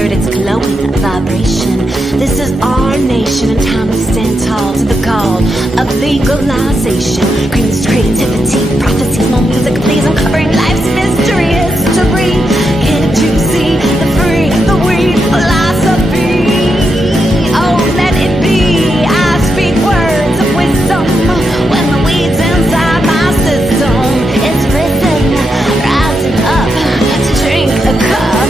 scared, it's glowing vibration. This is our nation, and time to stand tall to the call of legalization. Greens, creativity, prophecies, more music, please, uncovering life's mystery. History, here to see the free, the weed philosophy. Oh, let it be. I speak words of wisdom when the weed's inside my system. It's risen, rising up to drink a cup.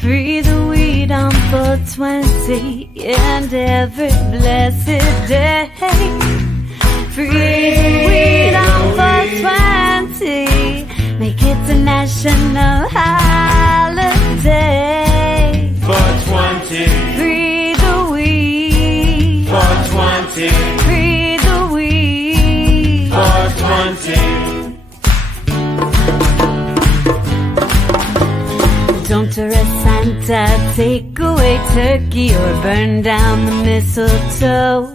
Free the weed on 420 and every blessed day. Free the weed on 420, make it a national holiday. 420. Free the weed. 420. Free the weed. 420. Don't arrest Santa, take away turkey, or burn down the mistletoe.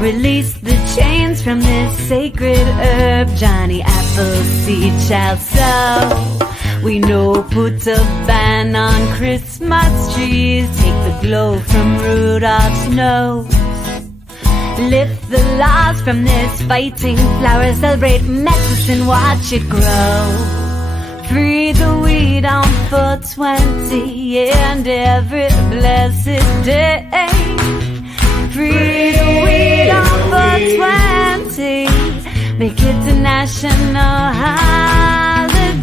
Release the chains from this sacred herb, Johnny Appleseed child. So we know, put a ban on Christmas trees, take the glow from Rudolph's nose. Lift the laws from this fighting flower, celebrate medicine, watch it grow. Free the weed on 420 and every blessed day. Free the weed on 420, make it a national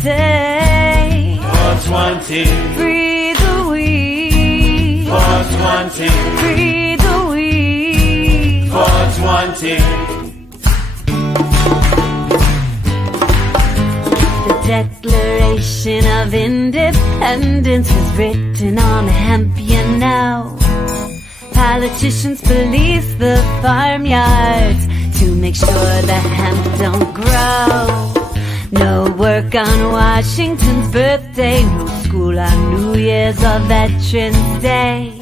holiday. 420. Free the weed. 420. Free the weed. 420. The Declaration of Independence was written on hemp, you know. Politicians police the farmyards to make sure the hemp don't grow. No work on Washington's birthday, no school on New Year's or Veterans Day.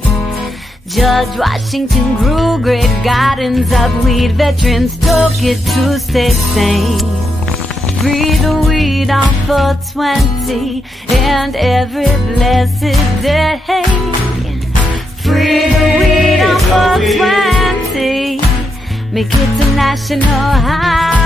George Washington grew great gardens of weed, veterans took it to stay sane. Free the weed on 420 and every blessed day. Free the weed on 420, make it a national holiday.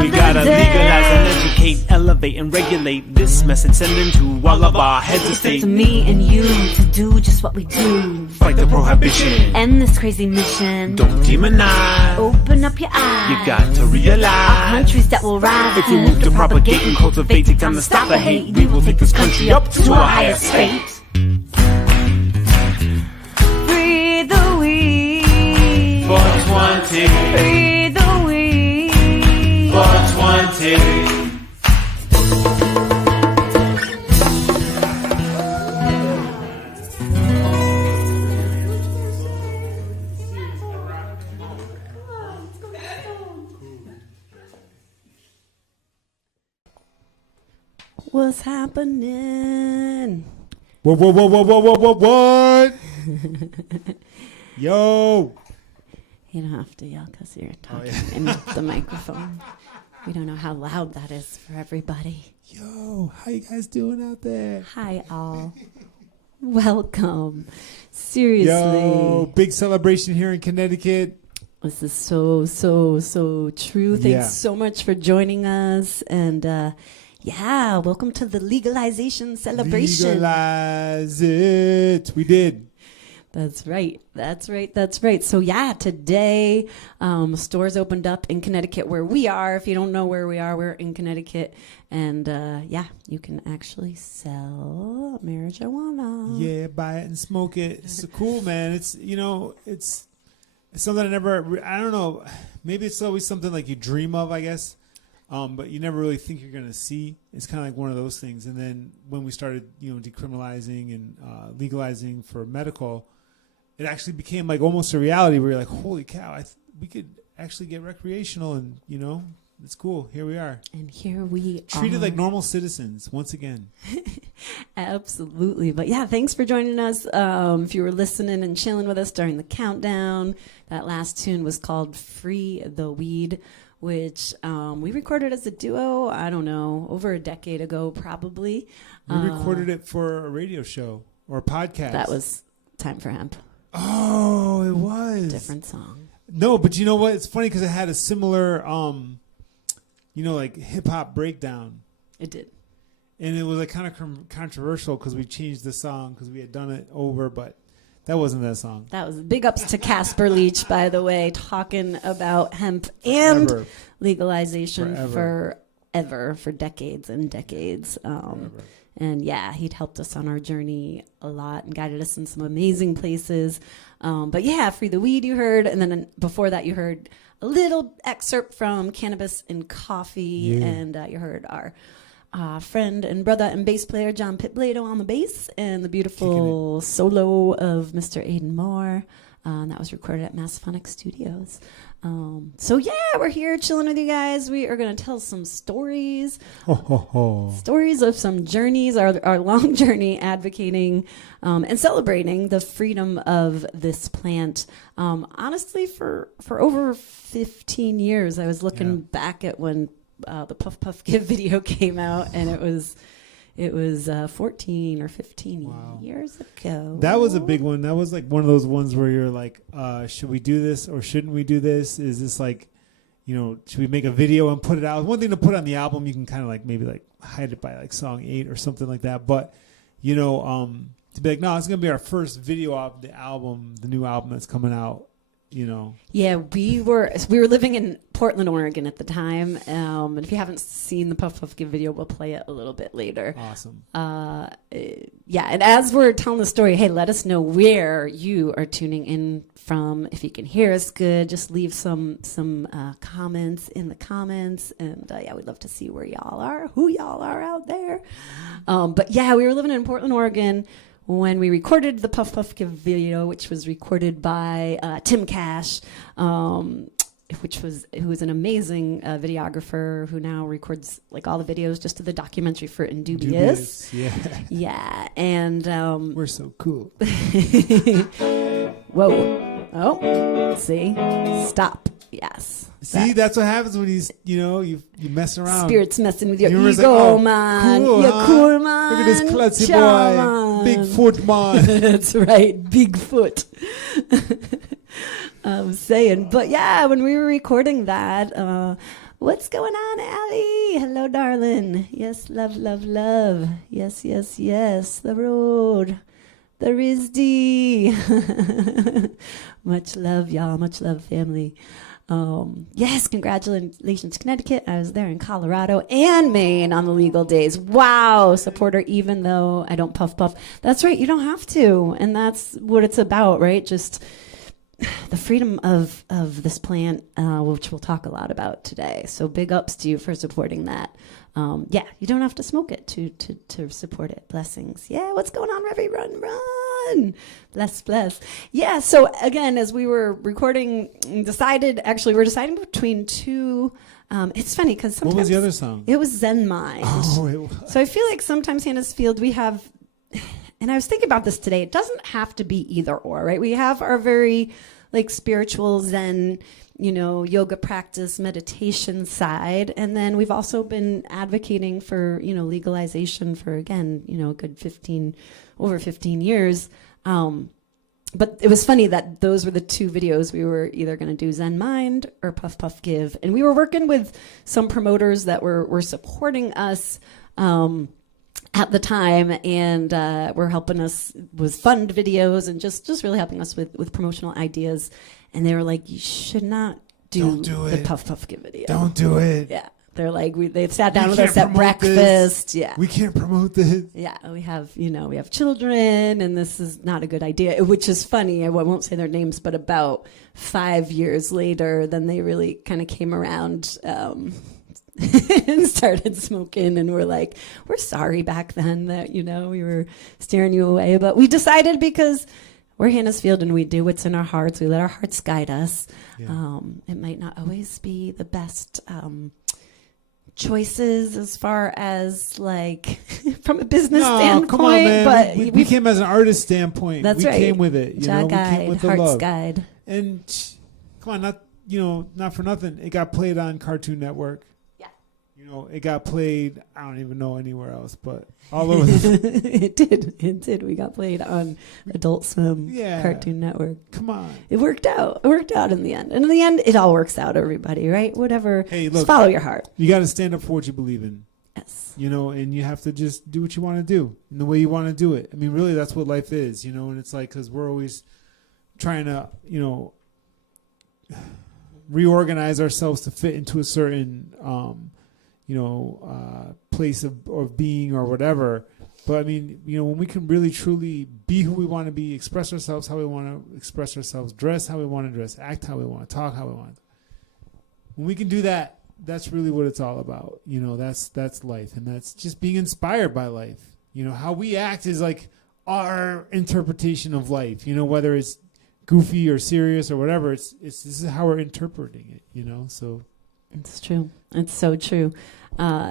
We gotta legalize and educate, elevate and regulate this message, sending to all of our heads of state. To me and you to do just what we do. Fight the prohibition. End this crazy mission. Don't demonize. Open up your eyes. You got to realize our countries that will rise. If we move to propagate and cultivate, take time to stop the hate. We will take this country up to a higher state. Free the weed. 420. Free the weed. wanted. What's happening? What? Yo. You don't have to yell because you're talking yeah. in the microphone. We don't know how loud that is for everybody. Yo, how you guys doing out there? Hi, all. Welcome. Seriously. Yo, big celebration here in Connecticut. This is so true. Thanks Yeah. so much for joining us. And yeah, welcome to the Legalization Celebration. Legalize it. We did. That's right. So yeah, today stores opened up in Connecticut where we are. If you don't know where we are, we're in Connecticut. And yeah, you can actually sell marijuana. Yeah, buy it and smoke it. It's cool, man. It's, it's something I don't know. Maybe it's always something like you dream of, I guess. But you never really think you're going to see. It's kind of like one of those things. And then when we started, decriminalizing and legalizing for medical, it actually became like almost a reality where you're like, holy cow, we could actually get recreational and, it's cool. Here we are. And here we Treated like normal citizens once again. Absolutely. But yeah, thanks for joining us. If you were listening and chilling with us during the countdown, that last tune was called Free the Weed, which we recorded as a duo, I don't know, over a decade ago probably. We recorded it for a radio show or a podcast. That was Time for Hemp. Oh, it was. Different song. No, but you know what? It's funny because it had a similar, like hip-hop breakdown. It did. And it was like kind of controversial because we changed the song because we had done it over, but that wasn't that song. That was big ups to Casper Leach, by the way, talking about hemp and legalization forever, for decades and decades. And yeah, he'd helped us on our journey a lot and guided us in some amazing places. But yeah, Free the Weed you heard. And then before that you heard a little excerpt from Cannabis and Coffee. Yeah. And you heard our friend and brother and bass player John Pitblado on the bass, and the beautiful solo of Mr. Aiden Moore. That was recorded at Massphonic Studios. So yeah, we're here chilling with you guys. We are going to tell some stories, stories of some journeys, our long journey advocating and celebrating the freedom of this plant. Honestly, for over 15 years, I was looking back at when the Puff Puff Give video came out, and it was 14 or 15 years ago. That was a big one. That was like one of those ones where you're like, should we do this or shouldn't we do this? Is this like, should we make a video and put it out? One thing to put on the album, you can kind of like maybe like hide it by like song 8 or something like that. But, to be like, no, it's going to be our first video of the album, the new album that's coming out. Yeah, we were living in Portland, Oregon at the time. And if you haven't seen the Puff Puff Give video, we'll play it a little bit later. Awesome. Yeah, and as we're telling the story, hey, let us know where you are tuning in from. If you can hear us good, just leave some comments in the comments. And yeah, we'd love to see where y'all are, who y'all are out there. But yeah, we were living in Portland, Oregon when we recorded the Puff Puff Give video, which was recorded by Tim Cash, who was an amazing videographer who now records like all the videos just to the documentary for Indubious. Yeah, and we're so cool. Whoa! Oh, see, stop. Yes. See, that's what happens when you mess around. Spirits messing with your You're ego, like, oh, man. cool, You're huh? cool, man. Look at this klutzy Cha, boy. Bigfoot, man. That's right, Bigfoot. I'm saying. But yeah, when we were recording that, what's going on, Allie? Hello, darling. Yes, love, love, love. Yes, yes, yes. The road. The RISD. Much love, y'all. Much love, family. Yes, congratulations, Connecticut. I was there in Colorado and Maine on the legal days. Wow, supporter, even though I don't puff puff. That's right, you don't have to. And that's what it's about, right? Just the freedom of this plant, which we'll talk a lot about today. So big ups to you for supporting that. Yeah, you don't have to smoke it to support it. Blessings. Yeah, what's going on, Revy? Run. Bless. Yeah, so again, as we were recording, we're deciding between two. It's funny because sometimes. What was the other song? It was Zen Mind. Oh, it was. So I feel like sometimes Hannah's Field, we have, and I was thinking about this today, it doesn't have to be either or, right? We have our very like spiritual Zen, yoga practice, meditation side. And then we've also been advocating for, legalization for, again, a good over 15 years. But it was funny that those were the two videos we were either going to do, Zen Mind or Puff Puff Give. And we were working with some promoters that were supporting us at the time, and were helping us with fund videos and just really helping us with promotional ideas. And they were like, you should not do the Puff Puff Give video. Don't do it. Yeah. They're like, they've sat down with us at breakfast. This. Yeah. We can't promote this. Yeah. We have children, and this is not a good idea, which is funny. I won't say their names, but about 5 years later, then they really kind of came around, and started smoking, and we're like, we're sorry back then that, we were steering you away. But we decided, because we're Hannah's Field and we do what's in our hearts, we let our hearts guide us. Yeah. It might not always be the best choices as far as like from a business standpoint. Come on, man. But we came as an artist standpoint. That's we right. came with it. We came with the heart's love. guide. And come on, not for nothing. It got played on Cartoon Network. Yeah. It got played, I don't even know anywhere else, but all over the It did. We got played on Adult Swim, Cartoon Network. Come on. It worked out. It worked out in the end. And in the end, it all works out, everybody, right? Whatever. Hey, look, just follow your heart. You got to stand up for what you believe in. Yes. And you have to just do what you want to do in the way you want to do it. I mean, really, that's what life is, and it's like, because we're always trying to, reorganize ourselves to fit into a certain, place of being or whatever. But I mean, when we can really truly be who we want to be, express ourselves how we want to express ourselves, dress how we want to dress, act how we want to, talk how we want to. When we can do that, that's really what it's all about. That's life, and that's just being inspired by life. How we act is like our interpretation of life. Whether it's goofy or serious or whatever, this is how we're interpreting it. So it's true. It's so true.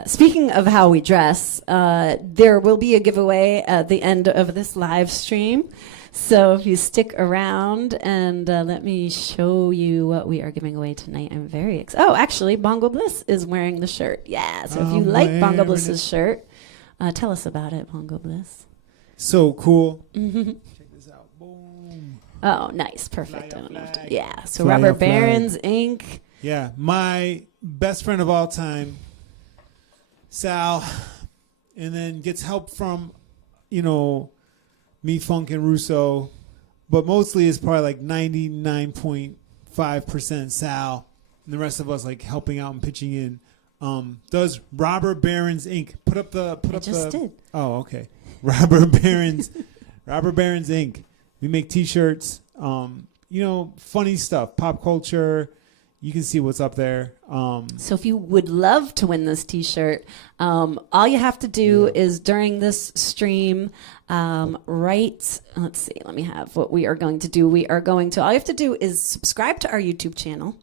Speaking of how we dress, there will be a giveaway at the end of this live stream. So if you stick around, and let me show you what we are giving away tonight. I'm very excited. Oh, actually, Bongo Bliss is wearing the shirt. Yeah. So if you like Bongo Bliss's shirt, tell us about it, Bongo Bliss. So cool. Mm-hmm. Check this out. Boom. Oh, nice. Perfect. Yeah. So Fly Robert up flag. Barron's Inc. Yeah. My best friend of all time, Sal, and then gets help from, me, Funk, and Russo, but mostly it's probably like 99.5% Sal, and the rest of us like helping out and pitching in. Does Robert Barron's Inc. Put up the? Did. Oh, okay. Robert Barron's Inc. We make T-shirts. Funny stuff, pop culture. You can see what's up there. So if you would love to win this T-shirt, all you have to do is during this stream, let's see, let me have what we are going to do. All you have to do is subscribe to our YouTube channel.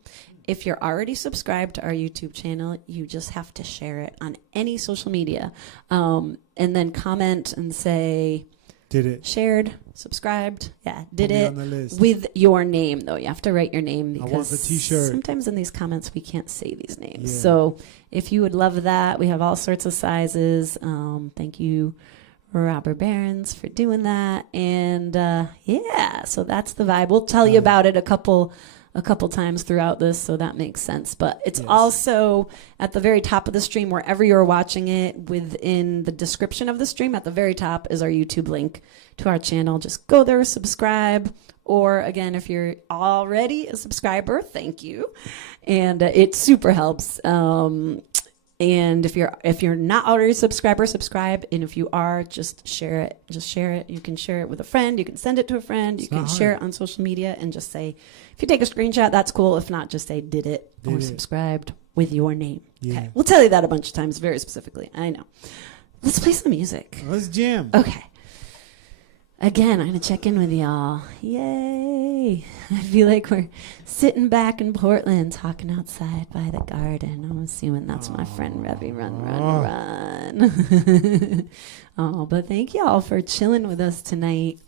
If you're already subscribed to our YouTube channel, you just have to share it on any social media, and then comment and say, did it. Shared, subscribed. Yeah, did Put me it. on the list. With your name, though. You have to write your name, because I want the T-shirt. sometimes in these comments we can't say these names. Yeah. So if you would love that, we have all sorts of sizes. Thank you, Robert Barron's, for doing that. And so that's the vibe. We'll tell you about it a couple times throughout this, so that makes sense. But it's also at the very top of the stream, wherever you're watching it, within the description of the stream, at the very top is our YouTube link to our channel. Just go there, subscribe. Or again, if you're already a subscriber, thank you. And it super helps. And if you're not already a subscriber, subscribe. And if you are, just share it. Just share it. You can share it with a friend. You can send it to a friend. You can share it on social media and just say, if you take a screenshot, that's cool. If not, just say did it or subscribed with your name. Yeah. Okay. We'll tell you that a bunch of times very specifically. I know. Let's play some music. Let's jam. Okay. Again, I'm going to check in with y'all. Yay. I feel like we're sitting back in Portland talking outside by the garden. I'm assuming that's my friend Revy. Run. Oh, but thank y'all for chilling with us tonight.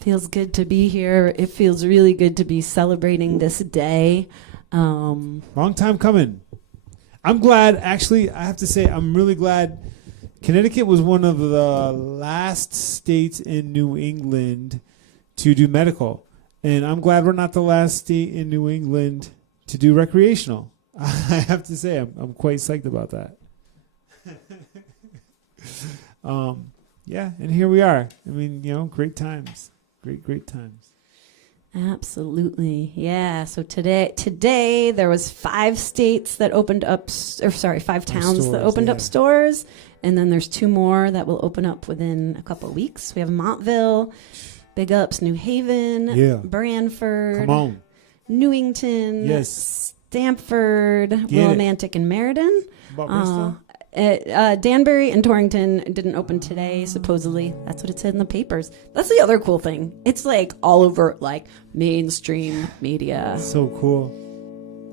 Feels good to be here. It feels really good to be celebrating this day. Long time coming. I'm glad, actually, I have to say, I'm really glad. Connecticut was one of the last states in New England to do medical. And I'm glad we're not the last state in New England to do recreational. I have to say, I'm quite psyched about that. Yeah, and here we are. I mean, great times. Great times. Absolutely. Yeah. So today there was 5 states that opened up, 5 towns that opened up stores. And then there's 2 more that will open up within a couple of weeks. We have Montville, big ups, New Haven, Branford, Newington, Stamford, Willimantic, and Meriden. Danbury and Torrington didn't open today, supposedly. That's what it said in the papers. That's the other cool thing. It's like all over like mainstream media. So cool.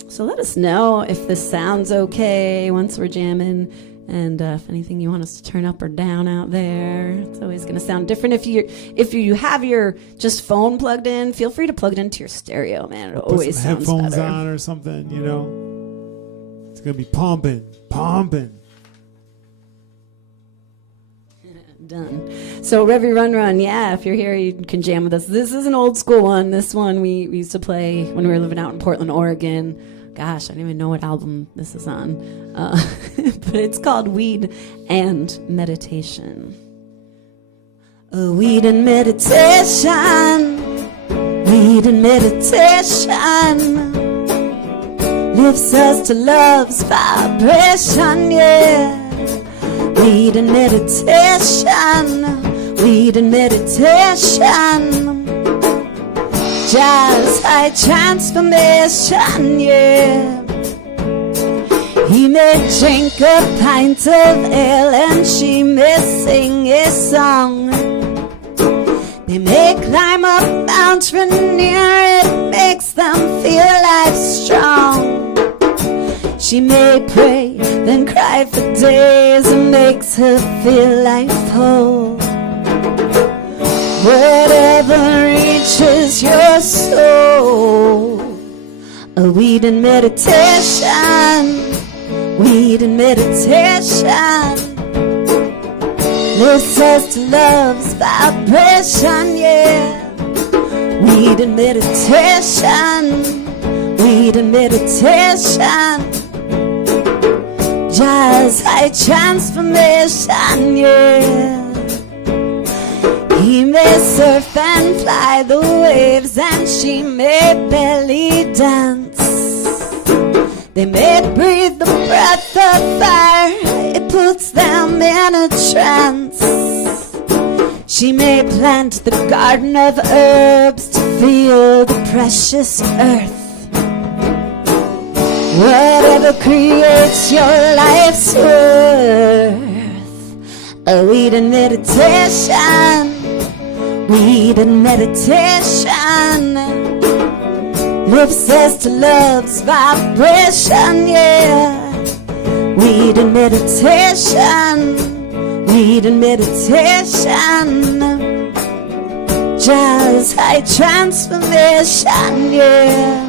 So let us know if this sounds okay once we're jamming. And if anything you want us to turn up or down out there, it's always going to sound different. If you have your just phone plugged in, feel free to plug it into your stereo, man. It always sounds better. Headphones on or something, It's going to be pumping. Done. So Revy Run, yeah, if you're here, you can jam with us. This is an old school one. This one we used to play when we were living out in Portland, Oregon. Gosh, I don't even know what album this is on. But it's called Weed and Meditation. Weed and meditation. Weed and meditation. Lifts us to love's vibration, yeah. Weed and meditation. Weed and meditation. Jazz, high transformation, yeah. He may drink a pint of ale and she may sing a song. They may climb up Mount Rainier, it makes them feel life strong. She may pray, then cry for days, it makes her feel life whole. Whatever reaches your soul. A weed and meditation. Weed and meditation. Lifts us to love's vibration, yeah. Weed and meditation. Weed and meditation. Jazz high transformation, yeah. He may surf and fly the waves, and she may belly dance. They may breathe the breath of fire, it puts them in a trance. She may plant the garden of herbs to feel the precious earth. Whatever creates your life's worth. A weed and meditation. Weed and meditation. Lifts us to love's vibration, yeah. Weed and meditation. Weed and meditation. Jazz high transformation, yeah.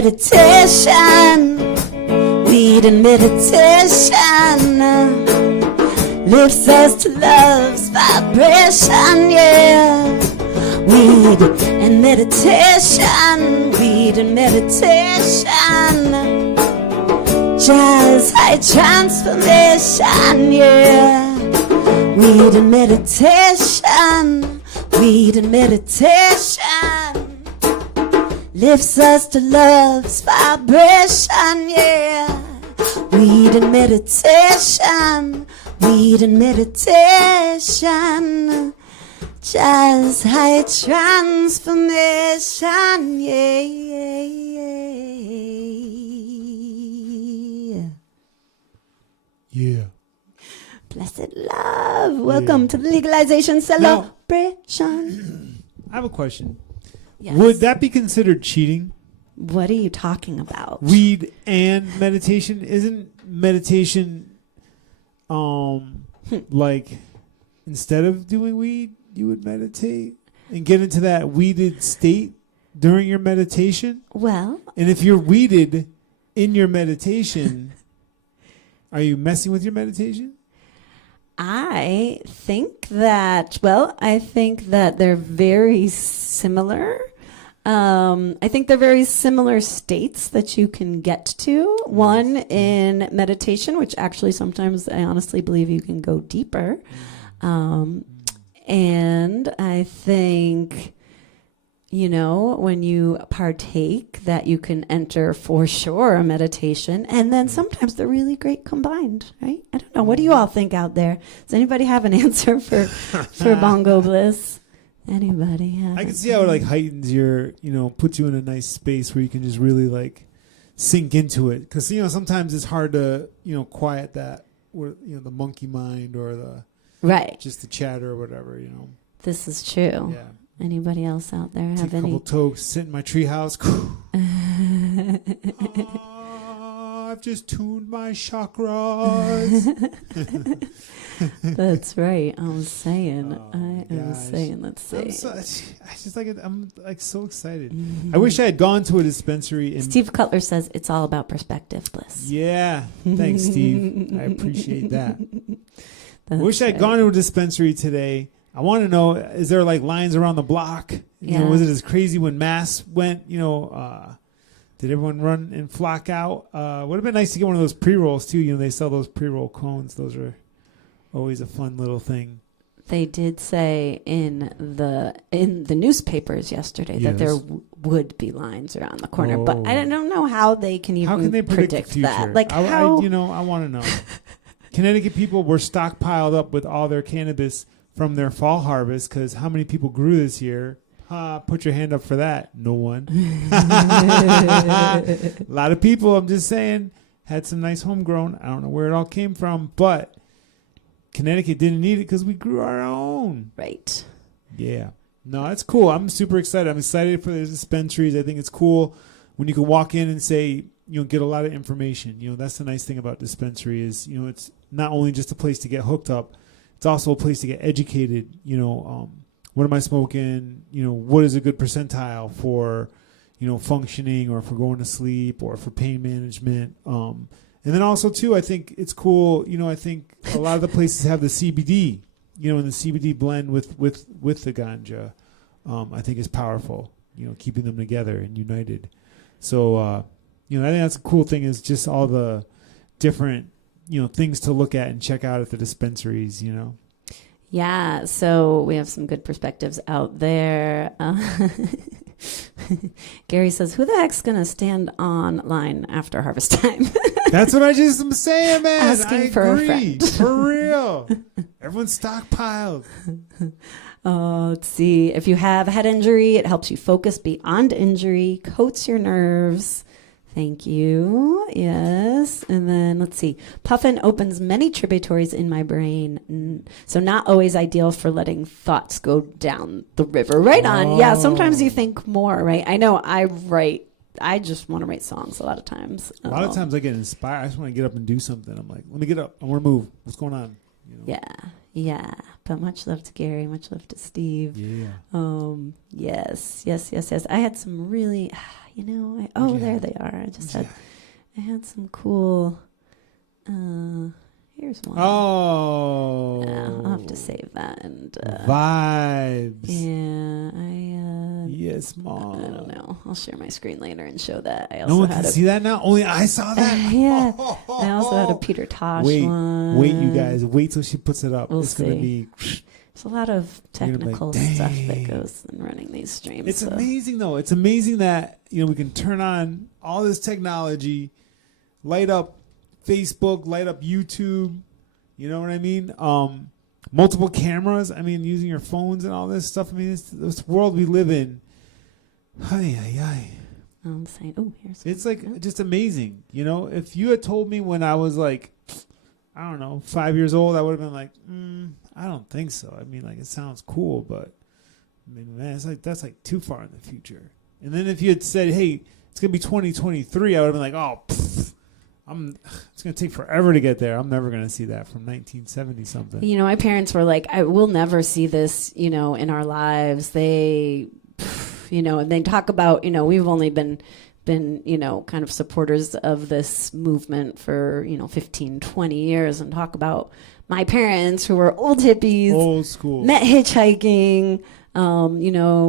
meditation. Weed and meditation lifts us to love's vibration, yeah. Weed and meditation, weed and meditation, jazz high transformation, yeah. Weed and meditation, weed and meditation lifts us to love's vibration, yeah. Weed and meditation, weed and meditation, jazz high transformation, yeah, yeah, yeah. Yeah. Blessed love. Welcome to the Legalization Celebration. I have a question. Yes. Would that be considered cheating? What are you talking about? Weed and meditation? Isn't meditation like instead of doing weed, you would meditate and get into that weeded state during your meditation? Well, And if you're weeded in your meditation, are you messing with your meditation? I think that they're very similar. I think they're very similar states that you can get to. One in meditation, which actually sometimes I honestly believe you can go deeper. And I think, when you partake, that you can enter for sure a meditation. And then sometimes they're really great combined, right? I don't know. What do you all think out there? Does anybody have an answer for Bongo Bliss? Anybody have? I can see how it heightens your, puts you in a nice space where you can just really sink into it. Because, sometimes it's hard to, quiet that, the monkey mind or Right. just the chatter or whatever, This is true. Yeah. Anybody else out there have Take a couple any? toes, sit in my treehouse. I've just tuned my chakras. That's right. I was saying. gosh. Let's see. I just I'm so excited. I wish I had gone to a dispensary. Steve Cutler says it's all about perspective, Bliss. Yeah. Thanks, Steve. I appreciate that. I wish I had right. gone to a dispensary today. I want to know, is there lines around the block? Was it as crazy when mass went? Did everyone run and flock out? Would have been nice to get one of those pre-rolls too. They sell those pre-roll cones. Those are always a fun little thing. They did say in the newspapers yesterday that there would be lines around the corner, but I don't know how they can even how can they predict the future? that. I want to know. Connecticut people were stockpiled up with all their cannabis from their fall harvest because how many people grew this year? Put your hand up for that. No one. A lot of people, I'm just saying, had some nice homegrown. I don't know where it all came from, but Connecticut didn't need it because we grew our own. Right. Yeah. No, it's cool. I'm super excited. I'm excited for the dispensaries. I think it's cool when you can walk in and say, get a lot of information. That's the nice thing about dispensary is, it's not only just a place to get hooked up, it's also a place to get educated. What am I smoking? What is a good percentile for, functioning or for going to sleep or for pain management? And then also too, I think it's cool. I think a lot of the places have the CBD, and the CBD blend with the ganja, I think is powerful, keeping them together and united. So, I think that's a cool thing is just all the different, things to look at and check out at the dispensaries, Yeah, so we have some good perspectives out there. Gary says, who the heck's going to stand on line after harvest time? That's what I just am saying, man. Asking for a friend. For real. Everyone's stockpiled. Let's see. If you have a head injury, it helps you focus beyond injury, coats your nerves. Thank you. Yes. And then let's see. Puffin opens many tributaries in my brain. So not always ideal for letting thoughts go down the river. Right on. Yeah. Sometimes you think more, right? I know I just want to write songs a lot of times. A lot of times I get inspired. I just want to get up and do something. I'm like, let me get up. I want to move. What's going on? Yeah. But much love to Gary, much love to Steve. Yeah. Yes. I had some really, there they are. I had some cool. Here's one. Oh. Yeah, I'll have to save that and vibes. Yeah, yes, Mom. I don't know. I'll share my screen later and show that. I No also one had can see that now. Only I saw that. Yeah. I also had a Peter Tosh one. Wait, you guys. Wait till she puts it up. We'll it's gonna be. There's a lot of technical stuff that goes in running these streams. It's amazing though. It's amazing that we can turn on all this technology, light up Facebook, light up YouTube. You know what I mean? Multiple cameras. I mean, using your phones and all this stuff. I mean, it's this world we live in. I'm saying, it's like just amazing. If you had told me when I was like, I don't know, 5 years old, I would have been like, I don't think so. I mean, like, it sounds cool, but I mean, man, it's like that's like too far in the future. And then if you had said, hey, it's gonna be 2023, I would have been like, oh, it's gonna take forever to get there. I'm never gonna see that from 1970 something. My parents were like, I will never see this, in our lives. They, and they talk about, we've only been kind of supporters of this movement for 15, 20 years, and talk about my parents who were old hippies, old school, met hitchhiking,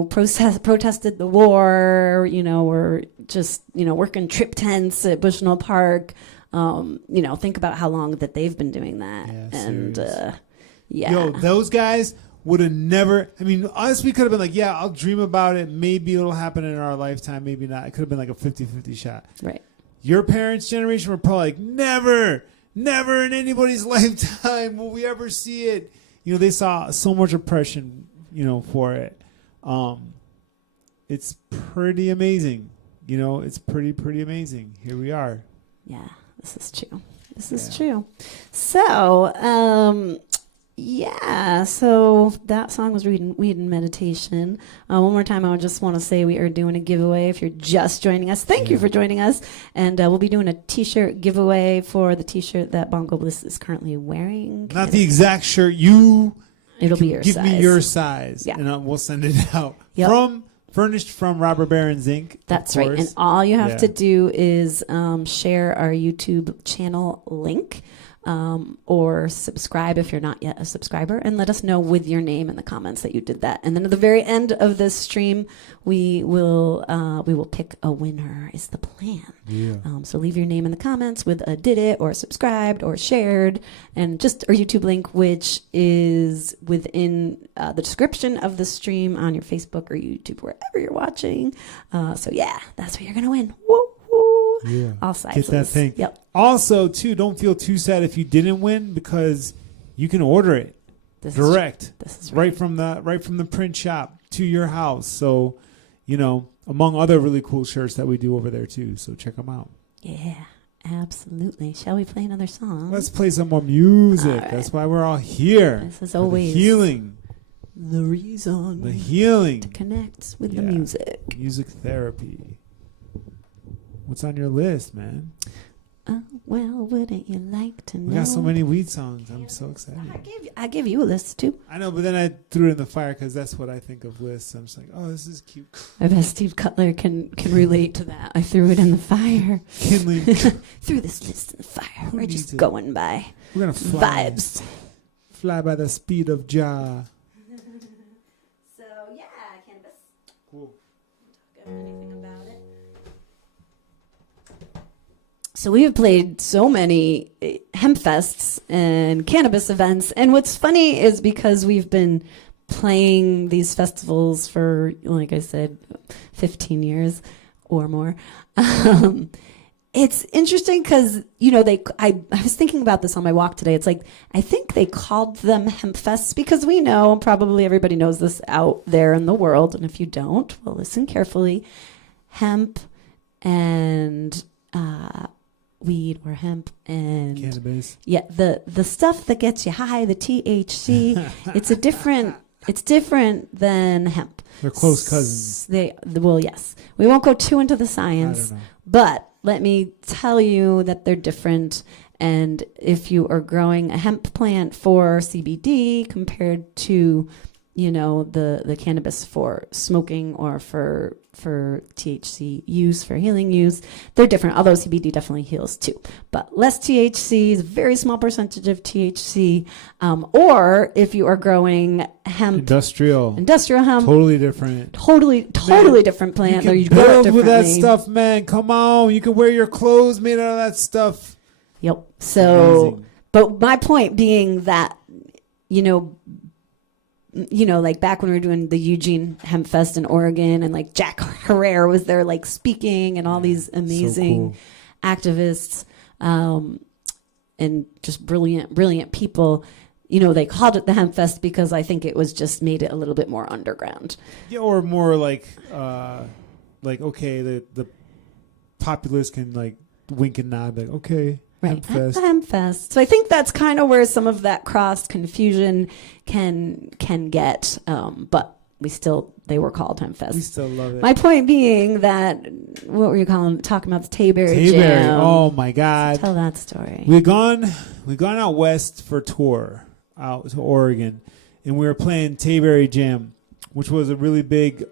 protested the war, were just, working trip tents at Bushnell Park. Think about how long that they've been doing that. Yeah, and, Yo, those guys would have never, I mean, us, we could have been like, yeah, I'll dream about it. Maybe it'll happen in our lifetime. Maybe not. It could have been like a 50-50 shot. Right. Your parents' generation were probably like, never in anybody's lifetime will we ever see it. They saw so much oppression, for it. It's pretty amazing. It's pretty amazing. Here we are. Yeah, this is true. This is true. So, so that song was Weed and Meditation. One more time, I just want to say we are doing a giveaway. If you're just joining us, thank you for joining us. And we'll be doing a T-shirt giveaway for the T-shirt that Bongo Bliss is currently wearing. Not the exact shirt. It'll be your size. Give me your size, yeah. And we'll send it out. Yep. Furnished from Robert Barron's Inc. That's right. And all you have to do is share our YouTube channel link. Or subscribe if you're not yet a subscriber, and let us know with your name in the comments that you did that. And then at the very end of this stream, we will pick a winner. Is the plan? Yeah. So leave your name in the comments with a did it or subscribed or shared, and just our YouTube link, which is within the description of the stream on your Facebook or YouTube, wherever you're watching. That's what you're gonna win. Woo! Yeah. All sides. Get that thing. Yep. Also, too, don't feel too sad if you didn't win, because you can order it direct. This is right from the print shop to your house. So, among other really cool shirts that we do over there too. So check them out. Yeah, absolutely. Shall we play another song? Let's play some more music. Right. That's why we're all here. This is always the healing. The reason. The healing. To connect with the music. Music therapy. What's on your list, man? Well, wouldn't you like to know? We got so many weed songs. I'm so excited. I gave you a list too. I know, but then I threw it in the fire because that's what I think of lists. I'm just like, oh, this is cute. I bet Steve Cutler can relate to that. I threw it in the fire. Kindling. Threw this list in the fire. We're just going by. We're gonna fly. Vibes. Fly by the speed of Jah. So cannabis. Cool. Talk anything about it. So we have played so many hemp fests and cannabis events. And what's funny is because we've been playing these festivals for, like I said, 15 years or more. It's interesting because, I was thinking about this on my walk today. It's like, I think they called them hemp fests because we know, probably everybody knows this out there in the world. And if you don't, well, listen carefully. Hemp and weed or hemp and cannabis. Yeah, the stuff that gets you high, the THC, it's different than hemp. They're close cousins. Yes. We won't go too into the science, but let me tell you that they're different. And if you are growing a hemp plant for CBD compared to, the cannabis for smoking or for THC use, for healing use, they're different, although CBD definitely heals too. But less THC is a very small percentage of THC. Or if you are growing hemp, industrial hemp, totally different plant. You can build with that stuff, man. Come on, you can wear your clothes made out of that stuff. Yep. So, amazing. But my point being that, like back when we were doing the Eugene Hemp Fest in Oregon, and like Jack Herrera was there, like speaking, and all these amazing activists, and just brilliant people. They called it the Hemp Fest because I think it was just made it a little bit more underground. Yeah, or more like okay, the populace can like wink and nod, like okay. Right, Hemp Fest. So I think that's kind of where some of that cross confusion can get, but they were called Hemp Fest. We still love it. My point being that, what were you talking about the Tayberry Jam? Oh my God! So tell that story. We've gone out west for a tour out to Oregon, and we were playing Tayberry Jam, which was a really big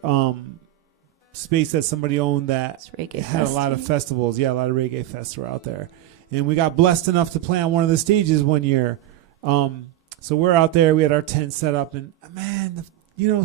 space that somebody owned that had a lot of festivals. Yeah, a lot of reggae fests were out there. And we got blessed enough to play on one of the stages one year. So we're out there. We had our tent set up, and man,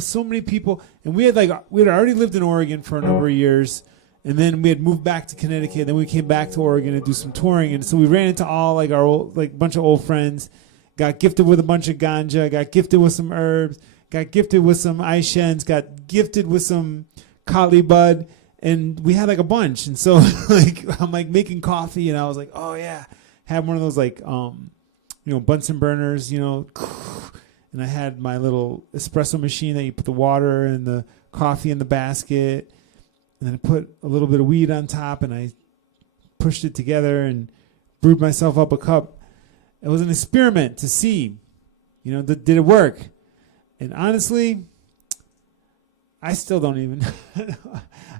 so many people. And we had already lived in Oregon for a number of years, and then we had moved back to Connecticut. Then we came back to Oregon to do some touring, and so we ran into all like our old, like bunch of old friends. Got gifted with a bunch of ganja. Got gifted with some herbs. Got gifted with some Aishens. Got gifted with some Kali bud. And we had like a bunch, and so like I'm like making coffee, and I was like, oh yeah, had one of those like Bunsen burners, and I had my little espresso machine that you put the water and the coffee in the basket, and then I put a little bit of weed on top, and I pushed it together and brewed myself up a cup. It was an experiment to see, did it work? And honestly, I still don't even.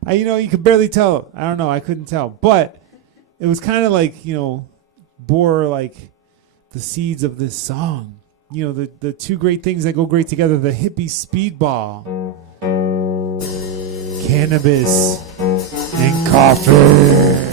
You could barely tell. I don't know. I couldn't tell, but it was kind of like bore like the seeds of this song. The two great things that go great together: the hippie speedball, cannabis, and coffee.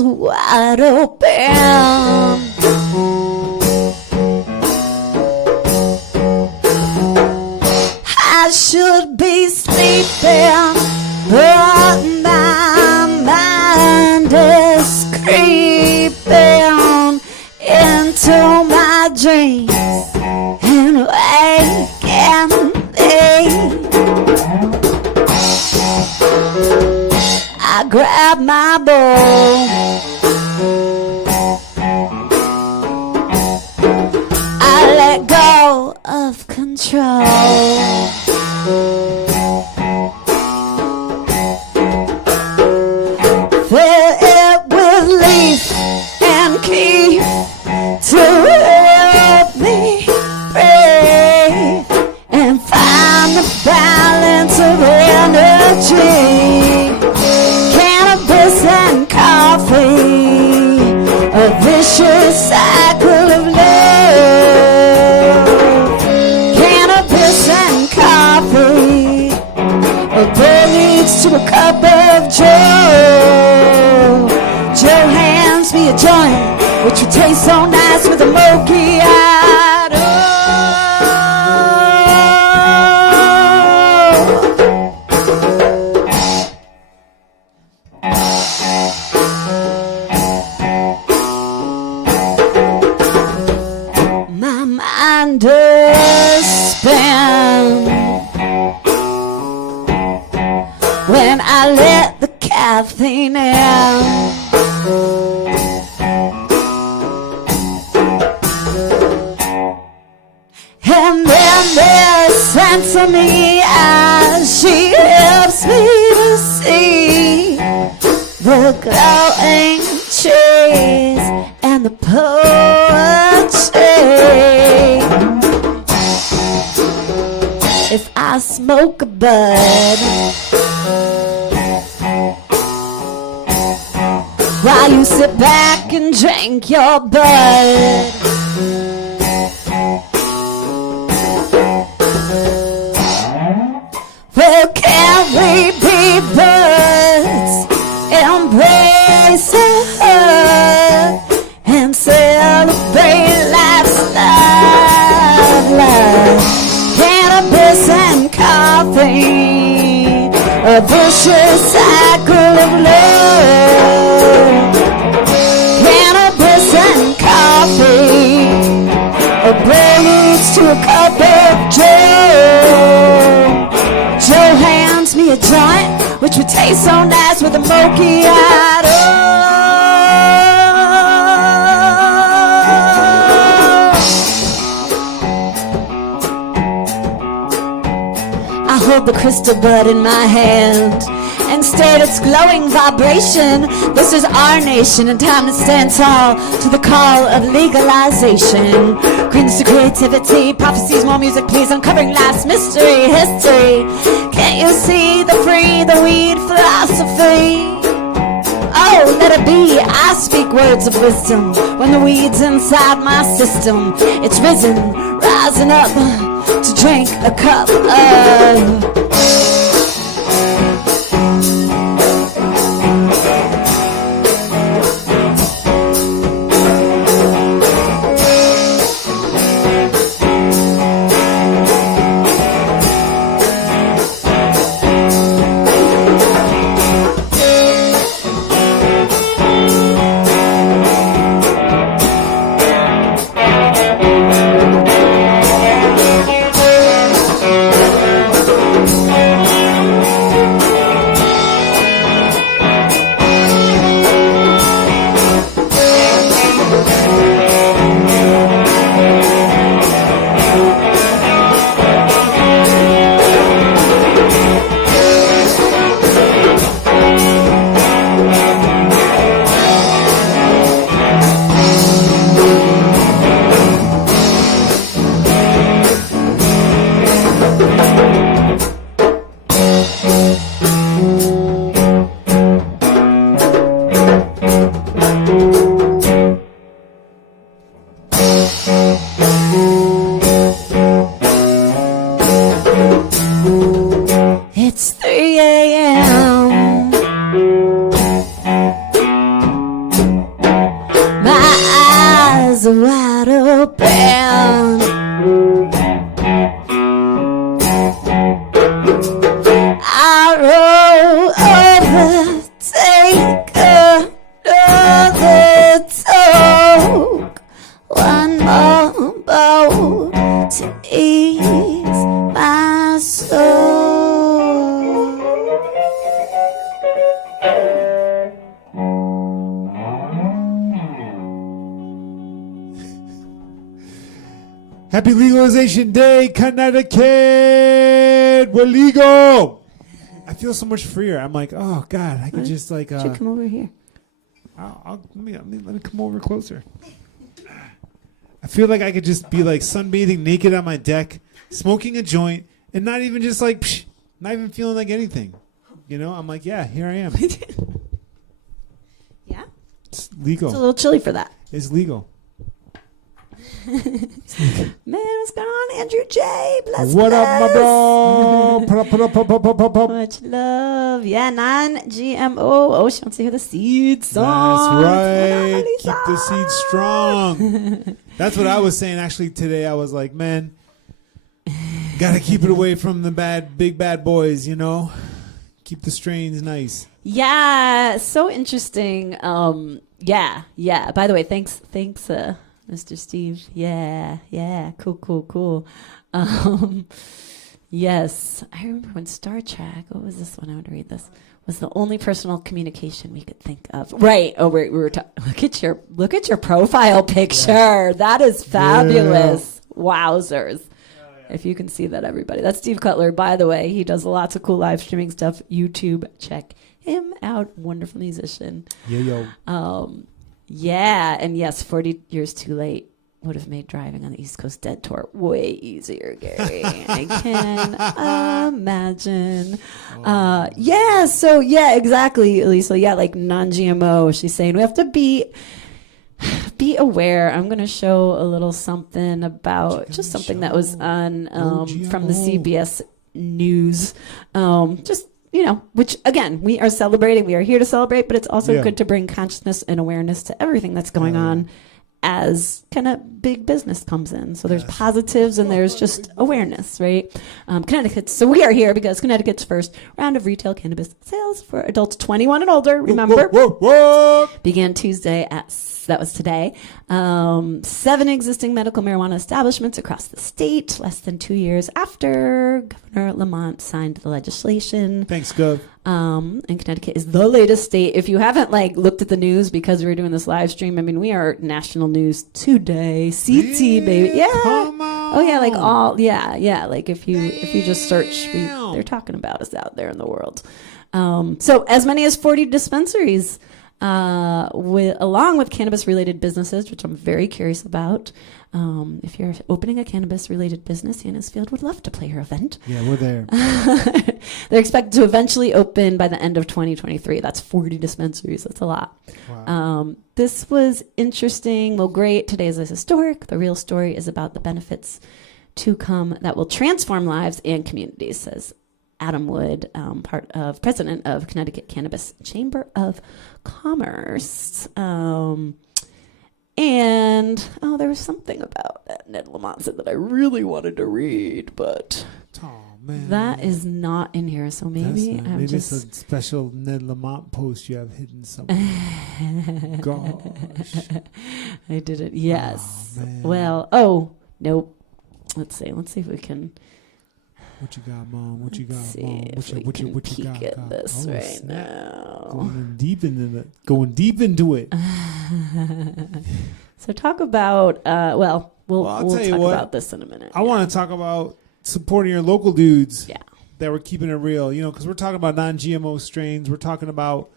Wide open, I should be sleeping, but my mind is creeping into my dreams and waking me. I grab my bowl, I let go of control. Fill it with leaf and keep to help me breathe and find the balance of energy. Cannabis and coffee, a vicious cycle of love. Cannabis and coffee, a bowl leads to a cup of joe. Joe hands me a joint, which would taste so nice with a mochi-eyed. My mind does spin when I let the caffeine in. And then there's Santa me as she helps me to see the glowing trees and the poetry. If I smoke a bud while you sit back and drink your bud, well, can't we be buds, embrace her, and celebrate life's love? Cannabis and coffee, a vicious cycle of love. Cannabis and coffee, a prelude to a cup of joe. Joe hands me a joint, which would taste so nice with a macchiato. I hold the crystal bud in my hand and stare at its glowing vibration. This is our nation, and time to stand tall to the call of legalization. Greens to creativity, prophecies, more music, please, uncovering life's mystery, history. Can't you see the free, the weed philosophy? Oh, let it be, I speak words of wisdom. When the weed's inside my system, it's risen, rising up to drink a cup of. It's 3 a.m. My eyes are wide open. I roll over, take another toke. One more bowl to ease my soul. Happy Legalization Day, Connecticut! We're legal! I feel so much freer. I'm like, oh, God, I could just like... Should come over here. let me come over closer. I feel like I could just be like sunbathing naked on my deck, smoking a joint, and not even just like, psh, not even feeling like anything. You know, I'm like, yeah, here I am. Yeah? It's legal. It's a little chilly for that. It's legal. Man, what's going on, Andrew J? Bless, What bless. up, my bro? Put up. Much love. Yeah, non-GMO. Oh, she wants to hear the seeds That's song. right. Keep the seeds strong. That's what I was saying actually today. I was like, man, gotta keep it away from the big bad boys, you know? Keep the strains nice. Yeah, so interesting. Yeah. By the way, thanks, Mr. Steve. Yeah. Cool. Yes, I remember when Star Trek. What was this one? I want to read this. Was the only personal communication we could think of. Right. Oh, we were look at your profile picture. Yeah. That is fabulous. Yeah. Wowzers. If you can see that, everybody. That's Steve Cutler, by the way. He does lots of cool live streaming stuff. YouTube, check him out. Wonderful musician. Yo. Yeah, and yes, 40 years too late would have made driving on the East Coast Dead Tour way easier, Gary. I can imagine. Exactly, Elisa. Yeah, like non-GMO. She's saying we have to be aware. I'm going to show a little something about just something that was on from the CBS News. Which again, we are celebrating. We are here to celebrate, but it's also good to bring consciousness and awareness to everything that's going on as kind of big business comes in. So there's positives and there's just awareness, right? Connecticut. So we are here because Connecticut's first round of retail cannabis sales for adults 21 and older, remember, began Tuesday that was today. 7 existing medical marijuana establishments across the state, less than 2 years after Governor Lamont signed the legislation. Thanks, Gov. And Connecticut is the latest state. If you haven't looked at the news because we were doing this live stream, I mean, we are national news today. CT, baby. Yeah. Come on. Oh yeah, Like if you just search, they're talking about us out there in the world. So as many as 40 dispensaries, along with cannabis-related businesses, which I'm very curious about. If you're opening a cannabis-related business, Hannahsfield would love to play your event. Yeah, we're there. They're expected to eventually open by the end of 2023. That's 40 dispensaries. That's a lot. Wow. This was interesting. Well, great. Today is historic. The real story is about the benefits to come that will transform lives and communities, says Adam Wood, president of Connecticut Cannabis Chamber of Commerce. There was something about that Ned Lamont said that I really wanted to read, but that is not in here. So maybe maybe it's a special Ned Lamont post you have hidden somewhere. Gosh, I did it. Yes. Nope. Let's see if we can. What you got, Mom? What you got, Mom? What you got? At this right now. Going deep into it. So talk about. We'll talk about this in a minute. I want to talk about supporting your local dudes. Yeah. That we're keeping it real, because we're talking about non-GMO strains. We're talking about,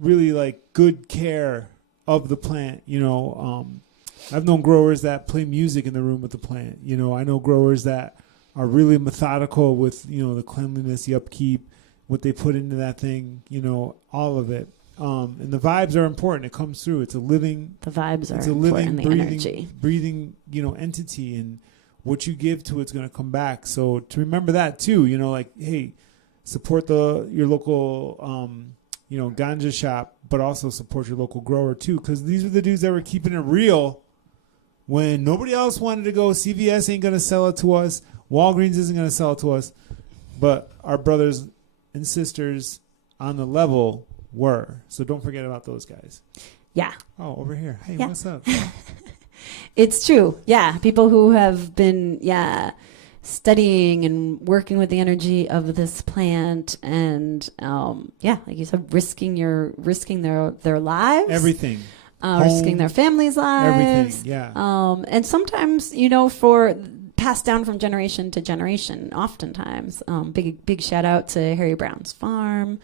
really good care of the plant. I've known growers that play music in the room with the plant. I know growers that are really methodical with, the cleanliness, the upkeep, what they put into that thing, all of it. And the vibes are important. It comes through. It's a living, breathing, entity, and what you give to it's going to come back. So to remember that too, hey, support your local, ganja shop, but also support your local grower too. Cause these are the dudes that were keeping it real when nobody else wanted to go. CVS ain't going to sell it to us. Walgreens isn't going to sell it to us, but our brothers and sisters on the level were. So don't forget about those guys. Yeah. Oh, over here. Hey, what's up? It's true. Yeah. People who have been, studying and working with the energy of this plant and, like you said, risking their lives. Everything. Risking their families' lives. Everything, yeah. And sometimes, for passed down from generation to generation, oftentimes. Big shout out to Harry Brown's farm,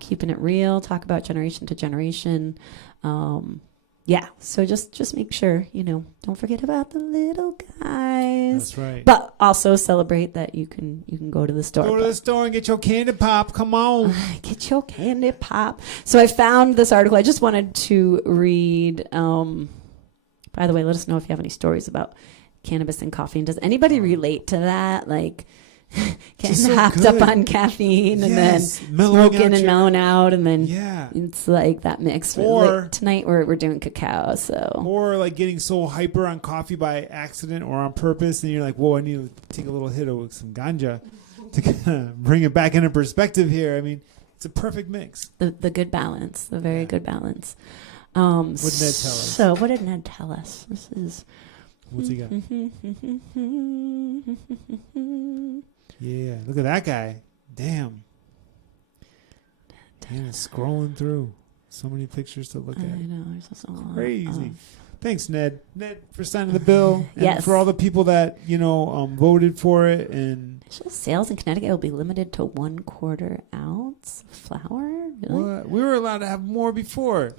keeping it real, talk about generation to generation. So just make sure, don't forget about the little guys. That's right. But also celebrate that you can go to the store. Go to the store and get your candy pop. Come on. Get your candy pop. So I found this article. I just wanted to read. By the way, let us know if you have any stories about cannabis and coffee. And does anybody relate to that? Getting so hopped up on caffeine and then smoking and mellowing out, and then it's like that mix. Or tonight we're doing cacao. Or getting so hyper on coffee by accident or on purpose, and you're like, whoa, I need to take a little hit of some ganja to kind of bring it back into perspective here. I mean, it's a perfect mix. The good balance, the very good balance. What did Ned tell us? So what did Ned tell us? This is. What's he got? Yeah, look at that guy. Damn. Scrolling through. So many pictures to look at. I know. There's just a lot crazy. of Thanks, Ned. Ned, for signing the bill. And Yes. for all the people that, voted for it. And Initial sales in Connecticut will be limited to 1/4 ounce flour. Really? what? We were allowed to have more before.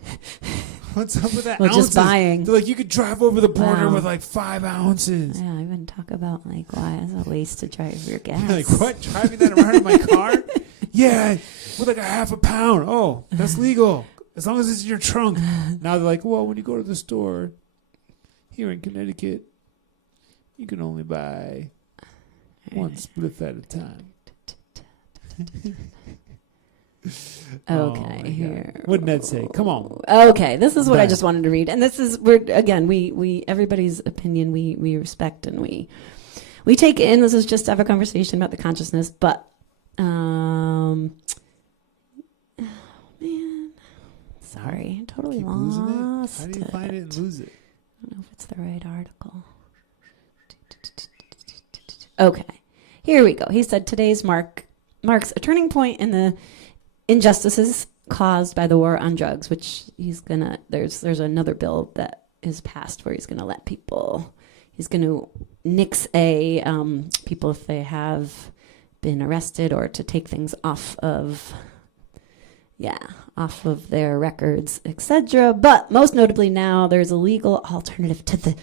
What's up with that? Well, ounces? just buying. They're like, you could drive over the border Wow. with like 5 ounces. Yeah, I even talk about like why it's a waste to drive your gas. You're like, what? Driving that around in my car? Yeah, with like a half a pound. Oh, that's legal. As long as it's in your trunk. Now they're like, well, when you go to the store here in Connecticut, you can only buy one spliff at a time. Okay, Oh, here. What'd Ned say? Come on. Okay, this is what I Back. just wanted to read, and this is we everybody's opinion we respect and we take it in. This is just to have a conversation about the consciousness, but oh man, sorry, totally Keep losing it? lost. How do you find it and lose it? I don't know if it's the right article. Okay, here we go. He said today's marks a turning point in the injustices caused by the war on drugs, which there's another bill that is passed where he's gonna let people, he's gonna nix people if they have been arrested or to take things off of their records, etc. But most notably now there's a legal alternative to the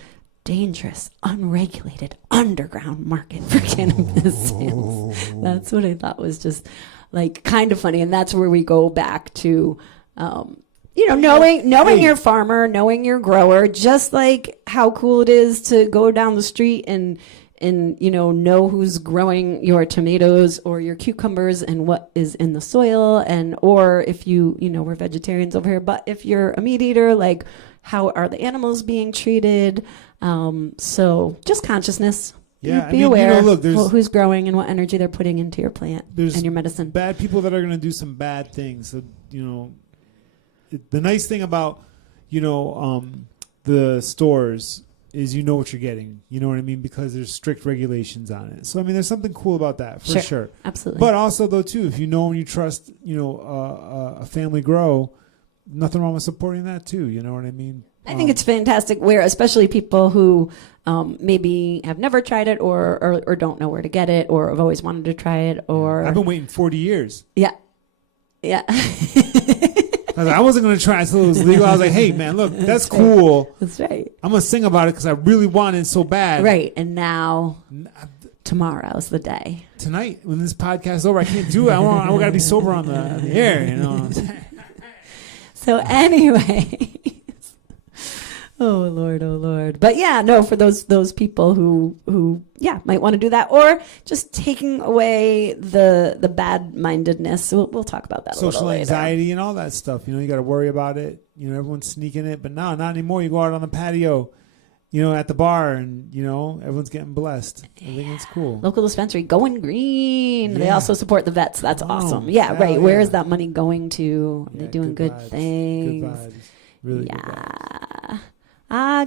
dangerous, unregulated underground market for cannabis sales. That's what I thought was just like kind of funny, and that's where we go back to, knowing your farmer, knowing your grower, just like how cool it is to go down the street and know who's growing your tomatoes or your cucumbers and what is in the soil, or if we're vegetarians over here, but if you're a meat eater, like how are the animals being treated? So just consciousness. Yeah, be aware look, of who's growing and what energy they're putting into your plant there's and your medicine. Bad people that are going to do some bad things. So, the nice thing about, the stores is you know what you're getting. You know what I mean? Because there's strict regulations on it. So, there's something cool about that, for sure. Absolutely. But also, though, too, if you know and you trust, a family grow, nothing wrong with supporting that, too. You know what I mean? I think it's fantastic where especially people who maybe have never tried it or don't know where to get it or have always wanted to try it or... I've been waiting 40 years. Yeah. Yeah. I wasn't going to try until it was legal. I was like, hey, man, look, that's cool. That's right. I'm going to sing about it because I really want it so bad. Right. And now tomorrow's the day. Tonight, when this podcast is over, I can't do it. I got to be sober on the air, you know what I'm saying? So anyway... Oh Lord. But yeah, no, for those people who might want to do that, or just taking away the bad mindedness. We'll talk about that a little Social later. anxiety and all that stuff. You got to worry about it. Everyone's sneaking it, but no, not anymore. You go out on the patio, at the bar, and everyone's getting blessed. I think it's cool. Local dispensary going green. Yeah. They also support the vets. That's awesome. Yeah, right. Yeah. Where is that money going to? Are they doing good vibes. things? Good vibes. Really good vibes.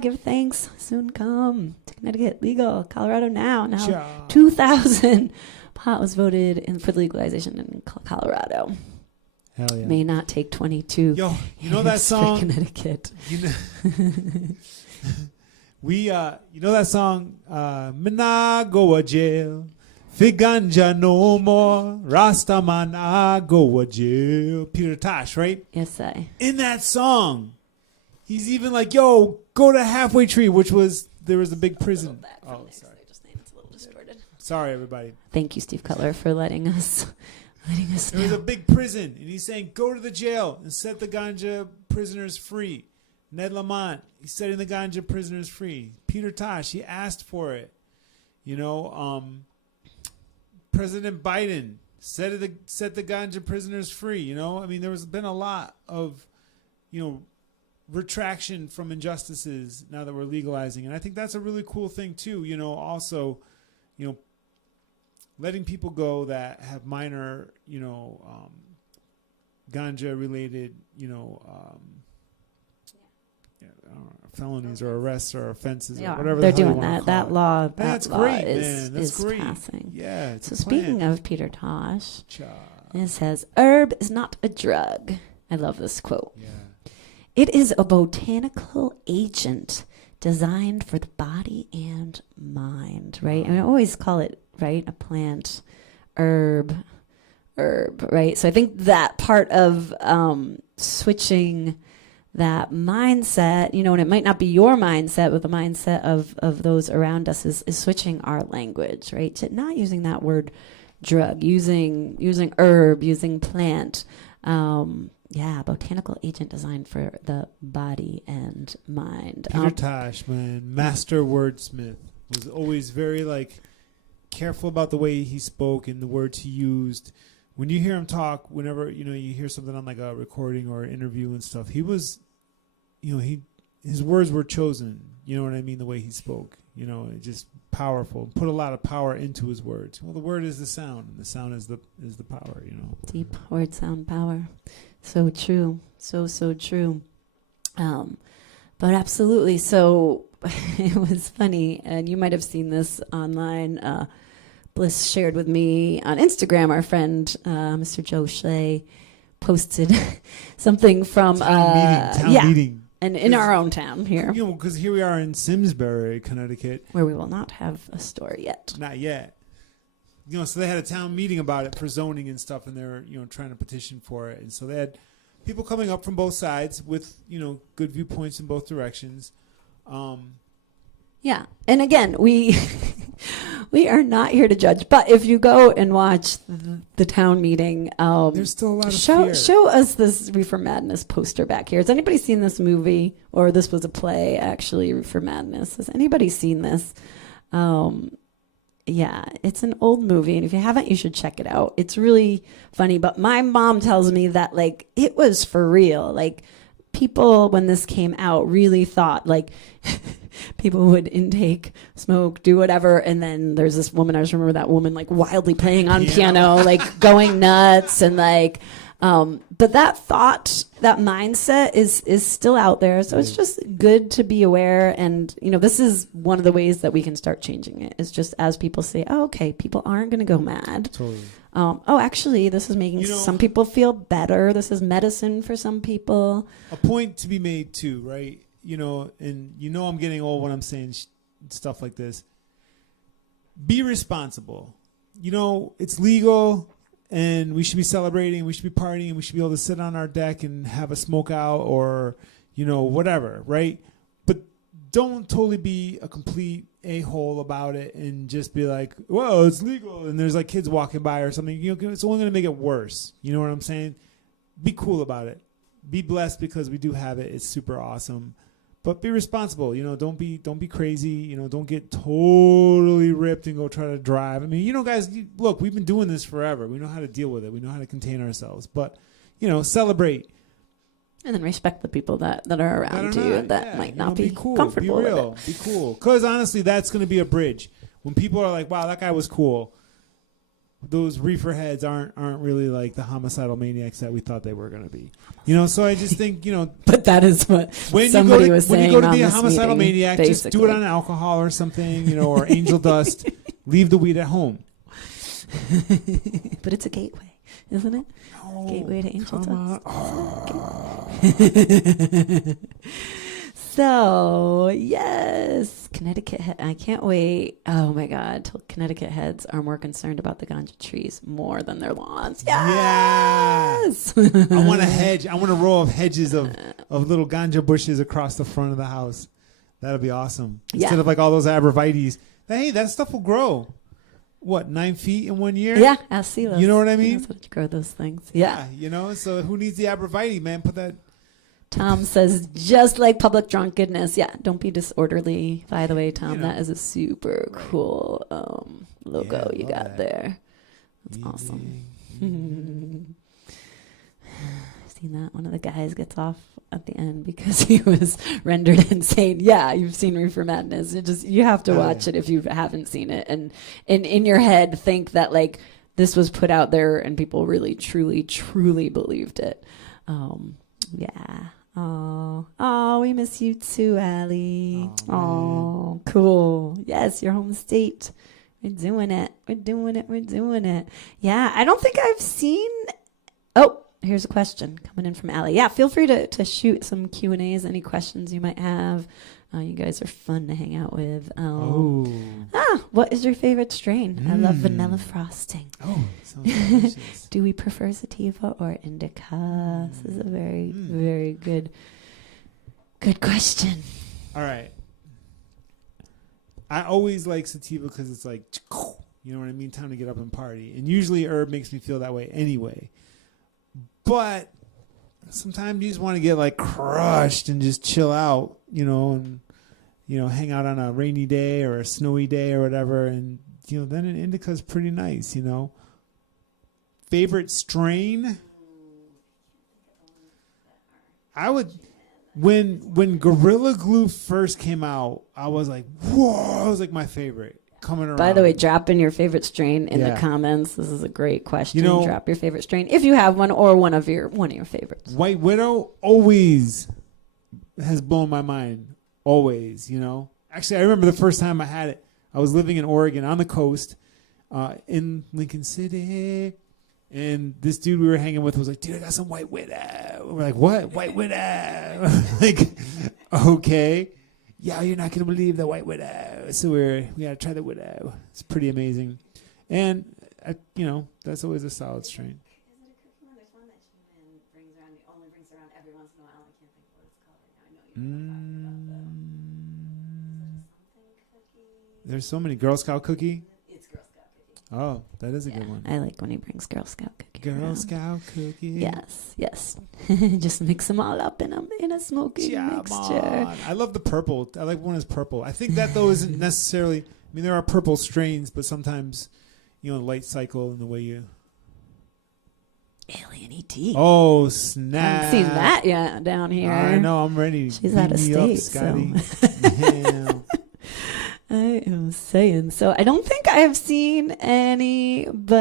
Give thanks. Soon come to Connecticut. Legal. Colorado now. Cha. 2000. Pot was voted in for legalization in Colorado. Hell yeah. May not take 22. Yo, you know that years for song? Connecticut. That song? Me nah go a jail. Fi ganja no more. Rasta man nah go a jail. Peter Tosh, right? Yes, I. In that song, he's even like, yo, go to Halfway Tree, there was a big prison. Oh, sorry. It's a little distorted. Sorry, everybody. Thank you, Steve Cutler, for letting us There was know. a big prison, and he's saying, go to the jail and set the ganja prisoners free. Ned Lamont, he's setting the ganja prisoners free. Peter Tosh, he asked for it. President Biden set the ganja prisoners free. There's been a lot of, retraction from injustices now that we're legalizing, and I think that's a really cool thing too. Also, letting people go that have minor, ganja related, felonies or arrests or offenses or whatever they're the hell doing you wanna that. That call it. law. That's law great, is, man. That's is great. passing. Yeah. It's So a plan. speaking of Peter Tosh, Cha. it says, "Herb is not a drug." I love this quote. Yeah. It is a botanical agent designed for the body and mind, right? And I always call it, right, a plant, herb, right? So I think that part of switching that mindset, and it might not be your mindset, but the mindset of those around us is switching our language, right? To not using that word drug, using herb, using plant. Botanical agent designed for the body and mind. Peter Tosh, man, master wordsmith, was always very careful about the way he spoke and the words he used. When you hear him talk, whenever you hear something on a recording or interview and stuff, he was, his words were chosen. You know what I mean? The way he spoke, just powerful. Put a lot of power into his words. Well, the word is the sound, and the sound is the power. Deep word, sound, power. So true. So true. But absolutely. So it was funny, and you might have seen this online. Bliss shared with me on Instagram. Our friend, Mr. Joe Schley, posted something from town meeting. And in our own town here. Because here we are in Simsbury, Connecticut. Where we will not have a store yet. Not yet. So they had a town meeting about it for zoning and stuff, and they were, trying to petition for it. And so they had people coming up from both sides with, good viewpoints in both directions. Yeah. And again, we are not here to judge. But if you go and watch the town meeting, there's still a lot of fear. Show us this Reefer Madness poster back here. Has anybody seen this movie? Or this was a play, actually, Reefer Madness. Has anybody seen this? Yeah, it's an old movie, and if you haven't, you should check it out. It's really funny, but my mom tells me that, it was for real. People, when this came out, really thought, people would intake, smoke, do whatever, and then there's this woman, I just remember that woman, wildly playing on piano, going nuts, and, but that thought, that mindset is still out there. So it's just good to be aware. And, this is one of the ways that we can start changing it. Is just as people say, oh, okay, people aren't going to go mad. Totally. Actually, this is making some people feel better. This is medicine for some people. A point to be made too, right? And I'm getting old when I'm saying stuff like this. Be responsible. It's legal. And we should be celebrating, we should be partying, we should be able to sit on our deck and have a smoke out or, whatever, right? But don't totally be a complete a-hole about it and just be like, well, it's legal. And there's kids walking by or something. It's only going to make it worse. You know what I'm saying? Be cool about it. Be blessed because we do have it. It's super awesome. But be responsible, don't be crazy, don't get totally ripped and go try to drive. I mean, guys, look, we've been doing this forever. We know how to deal with it. We know how to contain ourselves. But, celebrate. And then respect the people that are around you that might not be cool, comfortable be real, with it. Be cool. Because honestly, that's going to be a bridge. When people are like, wow, that guy was cool. Those reefer heads aren't really the homicidal maniacs that we thought they were going to be. So I just think, But that is what somebody was saying. When you go to be a this homicidal meeting, maniac, basically. just do it on alcohol or something, or angel dust. Leave the weed at home. But it's a gateway, isn't it? No, gateway to angel dust. Oh. So, yes, Connecticut. I can't wait. Oh, my God. Till Connecticut heads are more concerned about the ganja trees more than their lawns. Yes! I want a hedge. I want a row of hedges of little ganja bushes across the front of the house. That'll be awesome. Instead of all those abrevieties. Hey, that stuff will grow. What, 9 feet in 1 year? Yeah, ask Silas. You know what I mean? That's what you grow those things. Yeah. So who needs the abrevietie, man? Put that... Tom says, just like public drunkenness. Yeah, don't be disorderly. By the way, Tom, that is a super cool logo you got there. That's awesome. Seen that? One of the guys gets off at the end because he was rendered insane. Yeah, you've seen Reefer Madness. You have to watch it if you haven't seen it. And in your head, think that this was put out there and people really, truly, truly believed it. Yeah. Oh, we miss you too, Allie. Oh, cool. Yes, your home state. We're doing it. Yeah, I don't think I've seen. Oh, here's a question coming in from Allie. Yeah, feel free to shoot some Q&As, any questions you might have. You guys are fun to hang out with. What is your favorite strain? I love vanilla frosting. Oh, sounds delicious. Do we prefer sativa or indica? This is a very, very good question. All right. I always like sativa because it's like, you know what I mean? Time to get up and party. And usually herb makes me feel that way anyway. But sometimes you just want to get like crushed and just chill out, you know, and, you know, hang out on a rainy day or a snowy day or whatever. And, you know, then an indica is pretty nice, you know. Favorite strain? I would, when Gorilla Glue first came out, I was like, whoa, it was like my favorite. Coming around. By the way, drop in your favorite strain in the comments. This is a great question. You know, drop your favorite strain if you have one, or one of your favorites. White Widow always has blown my mind. Always, you know. Actually, I remember the first time I had it. I was living in Oregon on the coast, in Lincoln City, and this dude we were hanging with was like, "Dude, I got some White Widow." We're like, "What? White Widow?" Like, okay. Yeah, you're not gonna believe the White Widow. So we gotta try the Widow. It's pretty amazing, and you know, that's always a solid strain. Is it a cookie one? There's one that she only brings around every once in a while. I can't think of what it's called right now. I know you know what I'm talking about though. There's so many. Girl Scout cookie. It's Girl Scout cookie. Oh, that is a good one. I like when he brings Girl Scout cookie. Girl Scout cookie. Yes. Just mix them all up in a smoky mixture. I love the purple. I like one that's purple. I think that though isn't necessarily. I mean, there are purple strains, but sometimes, you know, light cycle in the way you. Alien ET. Oh snap! I haven't seen that yet down here. I know. I'm ready. She's out of state, Scotty. So. I am saying. So I don't think I have seen anybody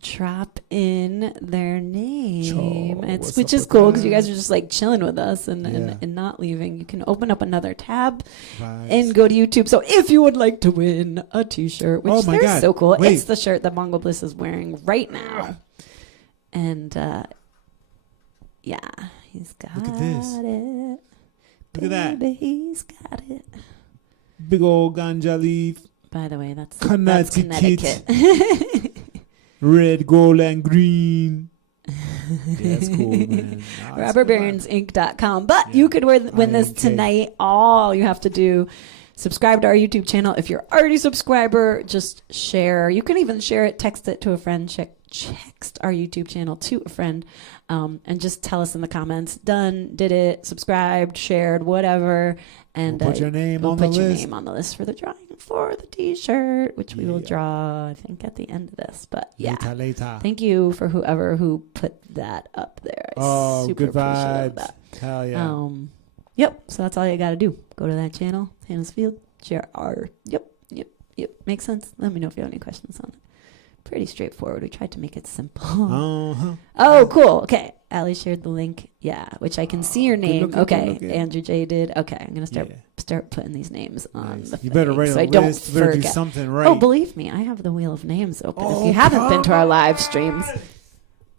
drop in their name, which is cool because you guys are just like chilling with us and not leaving. You can open up another tab and go to YouTube. So if you would like to win a t-shirt, which they're so cool. Wait. It's the shirt that Bongo Bliss is wearing right now. And yeah, he's got Look at this. it. Look at that. He's got it. Big old ganja leaf. By the way, that's Connecticut. Red, gold, and green. Yeah, that's cool, man. No, RobberBaronsInc.com. But you could win this tonight. All you have to do, subscribe to our YouTube channel. If you're already a subscriber, just share. You can even share it, text it to a friend, text our YouTube channel to a friend, and just tell us in the comments, done, did it, subscribed, shared, whatever. And we'll put your name on the list. Your name on the list for the drawing for the t-shirt, which we will draw, I think, at the end of this. But yeah, later. Thank you for who put that up there. Good vibes. That. Hell yeah. Yep. So that's all you got to do. Go to that channel, Hannah's Field, share our. Yep. Makes sense. Let me know if you have any questions on it. Pretty straightforward. We tried to make it simple. Oh, cool. Okay. Allie shared the link. Yeah, which I can see your name. Okay. Andrew J did. Okay. I'm going to start putting these names on the You better write a list. Don't you better forget. do something right. Oh, believe me, I have the Wheel of Names open. If you haven't been to our live streams.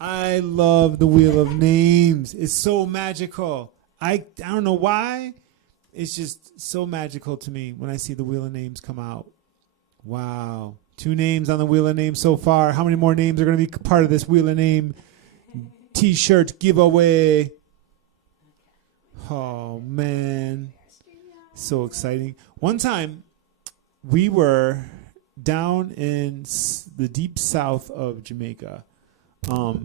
I love the Wheel of Names. It's so magical. I don't know why. It's just so magical to me when I see the Wheel of Names come out. Wow. 2 names on the Wheel of Names so far. How many more names are going to be part of this Wheel of Name t-shirt giveaway? Oh, man. So exciting. One time, we were down in the deep south of Jamaica. We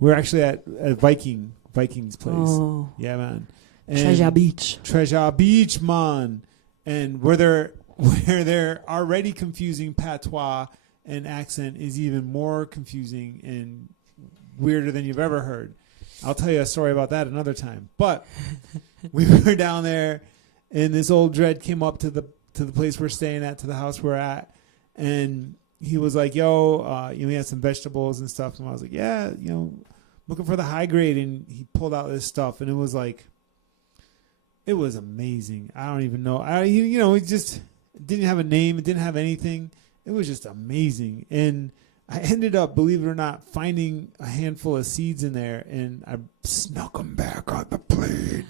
were actually at Viking's place. Oh. Yeah, man. And Treasure Beach, man. And where they're already confusing patois and accent is even more confusing and weirder than you've ever heard. I'll tell you a story about that another time. But we were down there, and this old dread came up to the place we're staying at, to the house we're at, and he was like, "Yo, we had some vegetables and stuff." And I was like, "Yeah, looking for the high grade." And he pulled out this stuff, and it was like, it was amazing. I don't even know. He just didn't have a name. It didn't have anything. It was just amazing. And I ended up, believe it or not, finding a handful of seeds in there, and I snuck them back on the plane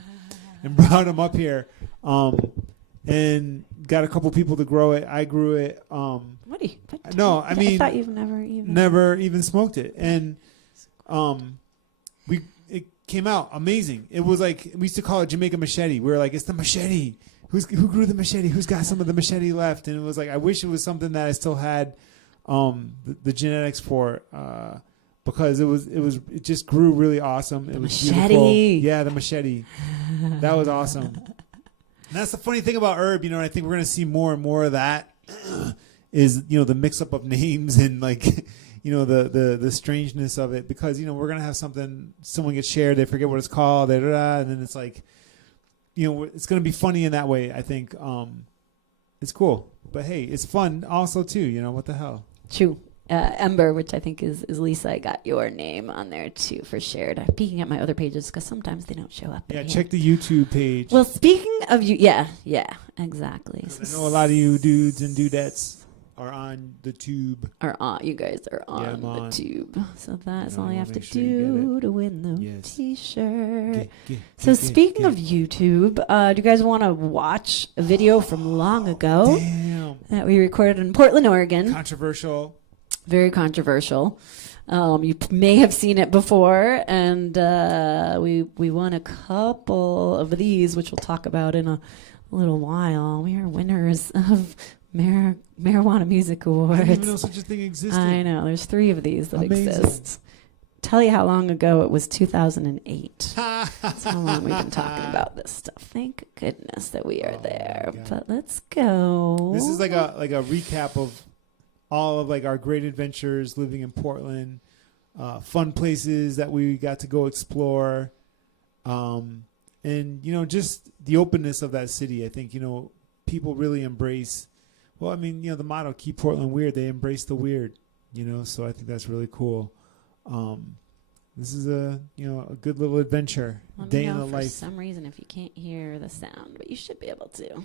and brought them up here, and got a couple people to grow it. I grew it. What do you? What? No, I mean, I thought you've never even smoked it, and it came out amazing. It was like, we used to call it Jamaica machete. We were like, it's the machete. Who grew the machete? Who's got some of the machete left? And it was like, I wish it was something that I still had the genetics for, because it just grew really awesome. It was machete. beautiful. Yeah, the machete. That was awesome. And that's the funny thing about herb, and I think we're gonna see more and more of that. Is the mix up of names and like the strangeness of it, because we're gonna have someone gets shared, they forget what it's called, and then it's like it's gonna be funny in that way. I think it's cool, but hey, it's fun also too. What the hell? True. Ember, which I think is Lisa, I got your name on there too for shared. I'm peeking at my other pages because sometimes they don't show up. Yeah, check the YouTube page. Well, speaking of you, yeah, exactly. I know a lot of you dudes and dudettes are on the tube. You guys are on the tube. So that's all you have to sure do to win the t-shirt. So speaking of YouTube, do you guys want to watch a video from long ago that we recorded in Portland, Oregon? Controversial. Very controversial. You may have seen it before, and we won a couple of these, which we'll talk about in a little while. We are winners of Marijuana Music Awards. I didn't even know such a thing existed. I know. There's 3 of these that Amazing. exist. Tell you how long ago it was. 2008. That's how long we've been talking about this stuff. Thank goodness that we are there. But let's go. This is like a recap of all of like our great adventures living in Portland, fun places that we got to go explore, and just the openness of that city. I think people really embrace. Well, I mean, the motto, keep Portland weird. They embrace the weird, so I think that's really cool. This is a good little adventure. Day in the life. For some reason, if you can't hear the sound, but you should be able to.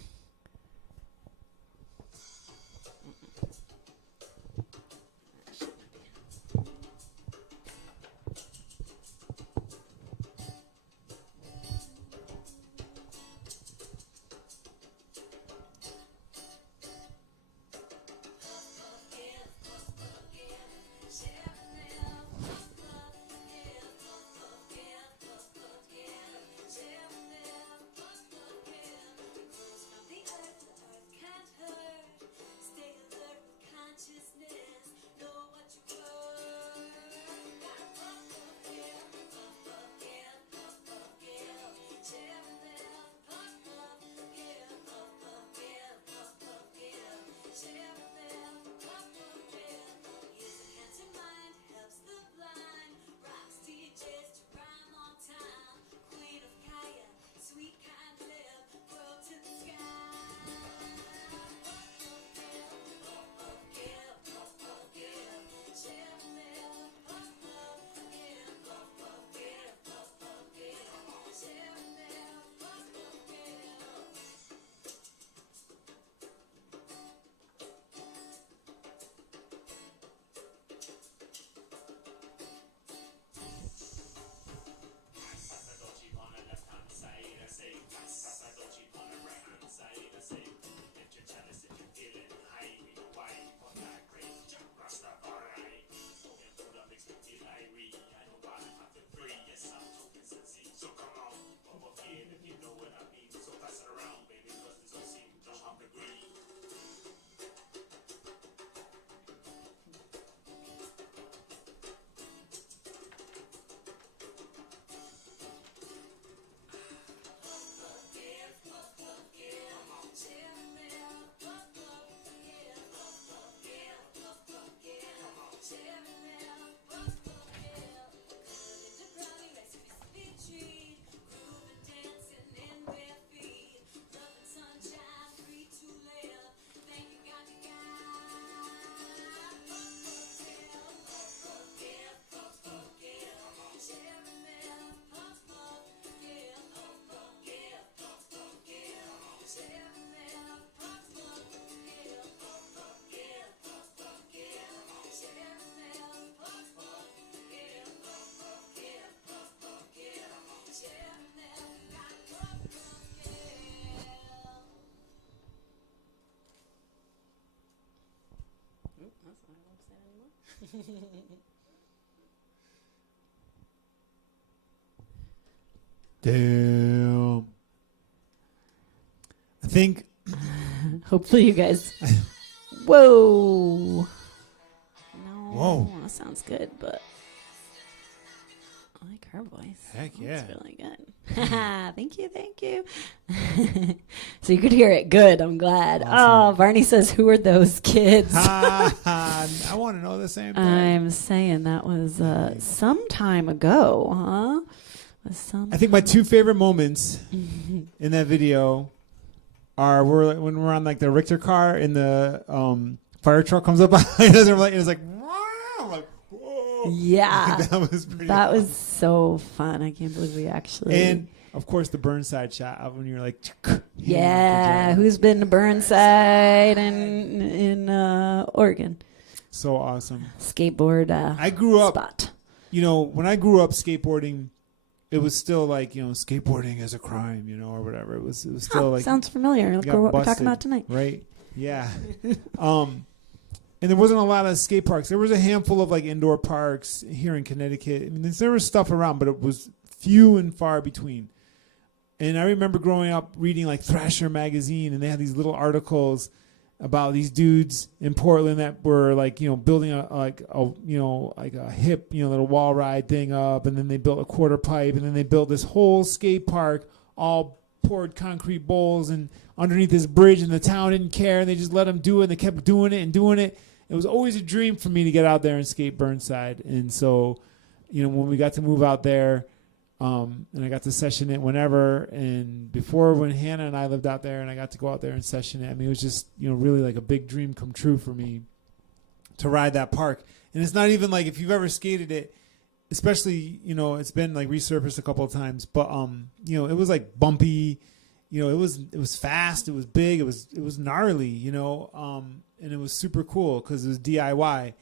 Damn. I think. Hopefully you guys. Whoa. No. Whoa. That sounds good, but I like her voice. Heck yeah. That's really good. Thank you. So you could hear it good. I'm glad. Awesome. Oh, Barney says, who are those kids? I want to know the same thing. I'm saying that was some time ago, huh? I think my two favorite moments in that video are when we're on like the Richter car and the fire truck comes up behind us and it's like, I'm like, whoa. Yeah. That was pretty That awesome. was so fun. I can't believe we actually. And of course the Burnside shot of when you're like, yeah, who's been to Burnside and in Oregon? So awesome. Skateboard. I grew up. Spot. When I grew up skateboarding, it was still like, skateboarding is a crime, or whatever. It was still like. Sounds familiar. Look got what we're busted, talking about tonight. Right. Yeah. And there wasn't a lot of skate parks. There was a handful of like indoor parks here in Connecticut. I mean, there was stuff around, but it was few and far between. And I remember growing up reading like Thrasher magazine, and they had these little articles about these dudes in Portland that were like, building a hip, little wall ride thing up, and then they built a quarter pipe, and then they built this whole skate park, all poured concrete bowls and underneath this bridge, and the town didn't care, and they just let them do it, and they kept doing it and doing it. It was always a dream for me to get out there and skate Burnside. And so, when we got to move out there, and I got to session it whenever, and before when Hannah and I lived out there and I got to go out there and session it, I mean, it was just, really like a big dream come true for me to ride that park. And it's not even like if you've ever skated it, especially, it's been like resurfaced a couple of times, but, it was like bumpy, it was fast, it was big, it was gnarly, and it was super cool because it was DIY.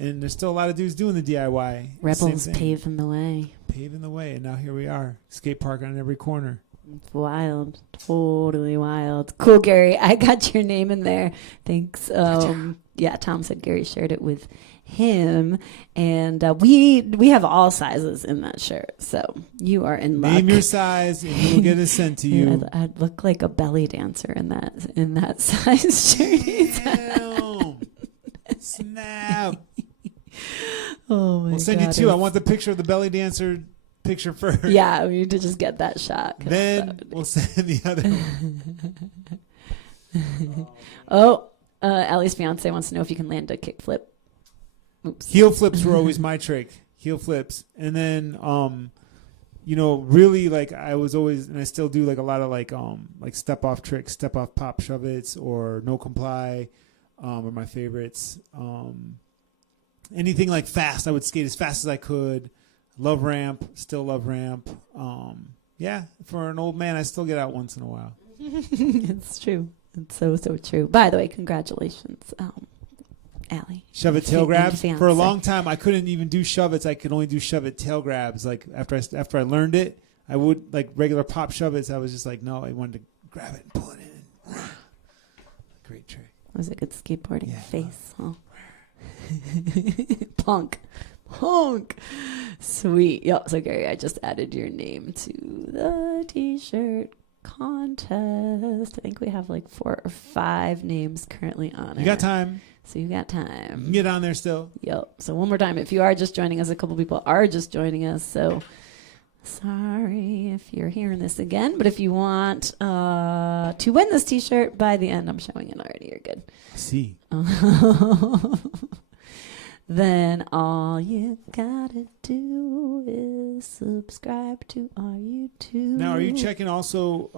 And there's still a lot of dudes doing the DIY. Rebels paving the way. Paving the way. And now here we are. Skate park on every corner. It's wild. Totally wild. Cool, Gary. I got your name in there. Thanks. Yeah, Tom said Gary shared it with him. And we have all sizes in that shirt. So you are in luck. Name your size and we'll get it sent to you. I'd look like a belly dancer in that size shirt. Damn. Snap. Oh my We'll send you two. I want the picture of the belly dancer picture first. Yeah, we need to just get that shot. Then we'll send the other one. Allie's fiance wants to know if you can land a kickflip. Oops. Heel flips were always my trick. Heel flips. And then really like I was always, and I still do like a lot of like step off tricks, step off pop shove it's or no comply are my favorites. Anything like fast, I would skate as fast as I could. Love ramp, still love ramp. Yeah, for an old man, I still get out once in a while. It's true. It's so true. By the way, congratulations, Allie. Shove it tail grabs. fiance. For a long time, I couldn't even do shove it's. I could only do shove it tail grabs. Like after I learned it, I would like regular pop shove it's. I was just like, no, I wanted to grab it and pull it in. Great trick. That was a good skateboarding Yeah. face, huh? Punk. Sweet. Yep. So Gary, I just added your name to the t-shirt contest. I think we have like 4 or 5 names currently on it. You got time. So you got You time. can get on there still. Yep. So one more time, if you are just joining us, a couple people are just joining us. So sorry if you're hearing this again, but if you want to win this t-shirt by the end, I'm showing it already. You're good. See. Then all you gotta do is subscribe to our YouTube. Now, are you checking also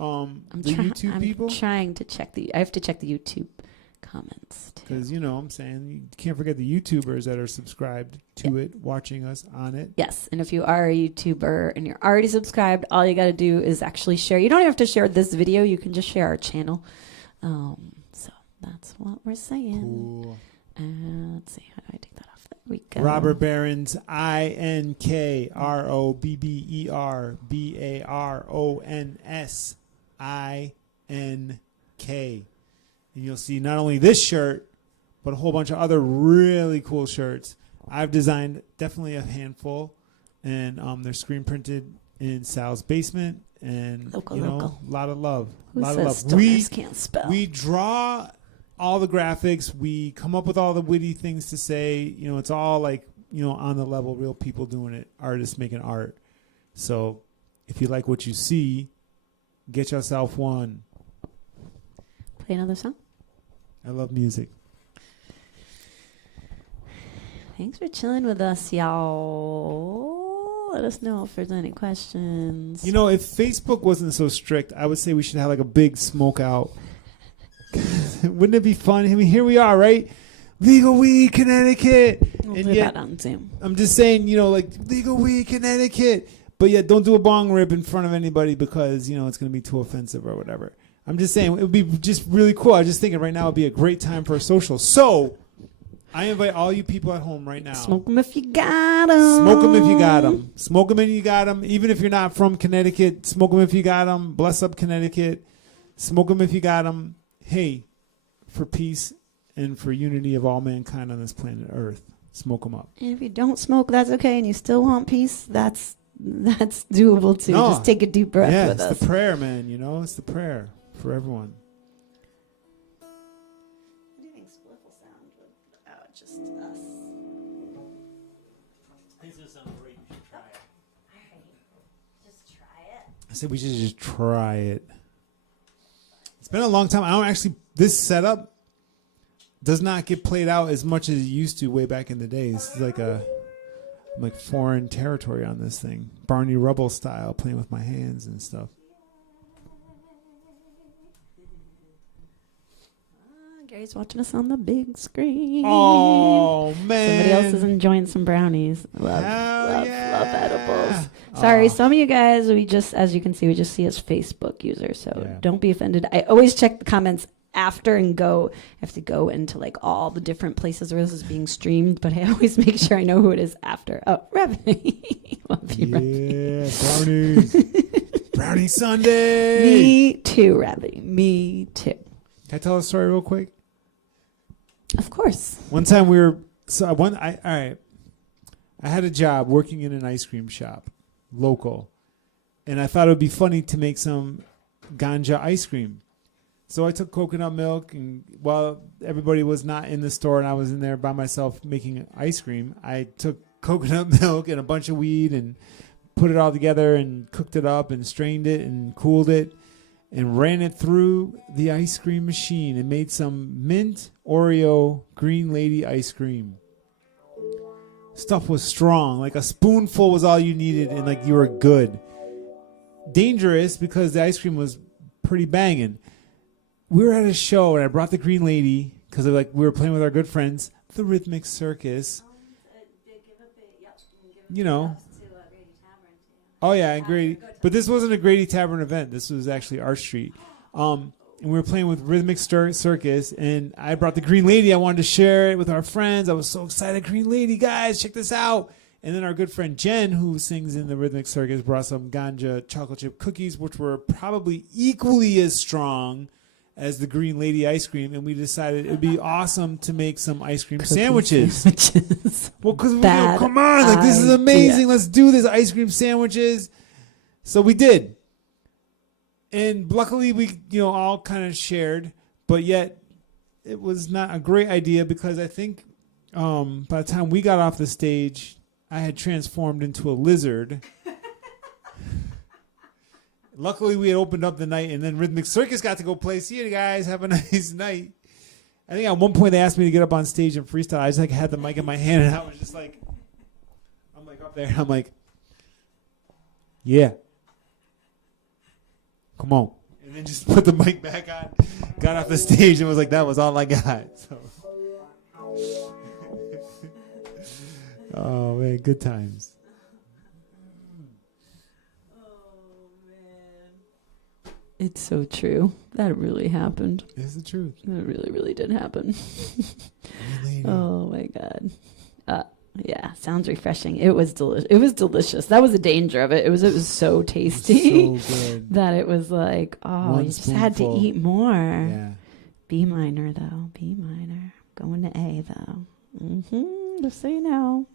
the YouTube people? I'm trying to check I have to check the YouTube comments too. Because, I'm saying, you can't forget the YouTubers that are subscribed to it, watching us on it. Yes, and if you are a YouTuber and you're already subscribed, all you gotta do is actually share. You don't have to share this video. You can just share our channel. So that's what we're saying. Cool. And let's see, how do I take that off? There we go. Robert Barons, INKROBBERBARONS INK. And you'll see not only this shirt, but a whole bunch of other really cool shirts. I've designed definitely a handful, and they're screen printed in Sal's basement, and Local. a lot of love. Who A lot says of love. stoners can't spell? We draw all the graphics. We come up with all the witty things to say. It's all like, on the level, real people doing it, artists making art. So if you like what you see, get yourself one. Play another song. I love music. Thanks for chilling with us, y'all. Let us know if there's any questions. If Facebook wasn't so strict, I would say we should have like a big smoke out. Wouldn't it be fun? I mean, here we are, right? Legal weed, Connecticut. We'll And do yet, that on Zoom. I'm just saying, like legal weed, Connecticut. But yet, don't do a bong rip in front of anybody because, it's going to be too offensive or whatever. I'm just saying, it would be just really cool. I was just thinking right now would be a great time for a social. So, I invite all you people at home right now. Smoke them if you got them. Smoke them if you got them. Smoke them if you got them. Even if you're not from Connecticut, smoke them if you got them. Bless up Connecticut. Smoke them if you got them. Hey, for peace and for unity of all mankind on this planet Earth, smoke them up. And if you don't smoke, that's okay, and you still want peace, that's doable too. No. Just take a deep breath Yeah, with it's us. the prayer, man. It's the prayer for everyone. What do you think Spliff will sound without just us? I think it's going to sound great. You should try it. Alright, just try it. I said we should just try it. It's been a long time. I don't actually, this setup does not get played out as much as it used to way back in the days. It's like I'm foreign territory on this thing. Barney Rubble style, playing with my hands and stuff. Gary's watching us on the big screen. Oh, man. Somebody else is enjoying some brownies. Love yeah. edibles. Sorry, some of you guys, as you can see, we just see as Facebook users, so don't be offended. I always check the comments after and I have to go into like all the different places where this is being streamed, but I always make sure I know who it is after. Oh, Revy. Love you, Revy. Yeah, brownies. Brownie Sunday. Me too, Revy. Me too. Can I tell a story real quick? Of course. One time I had a job working in an ice cream shop, local, and I thought it would be funny to make some ganja ice cream. So I took coconut milk, and while everybody was not in the store and I was in there by myself making ice cream, I took coconut milk and a bunch of weed and put it all together and cooked it up and strained it and cooled it and ran it through the ice cream machine and made some mint Oreo green lady ice cream. Stuff was strong. Like a spoonful was all you needed, and like you were good. Dangerous because the ice cream was pretty banging. We were at a show, and I brought the green lady because we were playing with our good friends, the Rhythmic Circus. Oh yeah, and Grady. But this wasn't a Grady Tavern event. This was actually Arch Street. And we were playing with Rhythmic Circus, and I brought the green lady. I wanted to share it with our friends. I was so excited. Green lady, guys, check this out. And then our good friend Jen, who sings in the Rhythmic Circus, brought some ganja chocolate chip cookies, which were probably equally as strong as the green lady ice cream. And we decided it would be awesome to make some ice cream sandwiches. Well, because come on, this is amazing. Let's do this, ice cream sandwiches. So we did. And luckily we, all kind of shared, but yet it was not a great idea because I think by the time we got off the stage, I had transformed into a lizard. Luckily we had opened up the night, and then Rhythmic Circus got to go play. See you guys, have a nice night. I think at one point they asked me to get up on stage and freestyle. I just had the mic in my hand, and I was just like, I'm up there, I'm like, yeah. Come on. And then just put the mic back on, got off the stage, and was like, that was all I got. So. Oh, man, good times. It's so true. That really happened. It's the truth. It really, really did happen. Oh, my God. Yeah, sounds refreshing. It was delicious. It was delicious. That was the danger of it. It was so tasty So good. that it was like, oh, One you just had to spoonful. eat more. Yeah. B minor, though. B minor. Going to Saturday, though. Just so you know.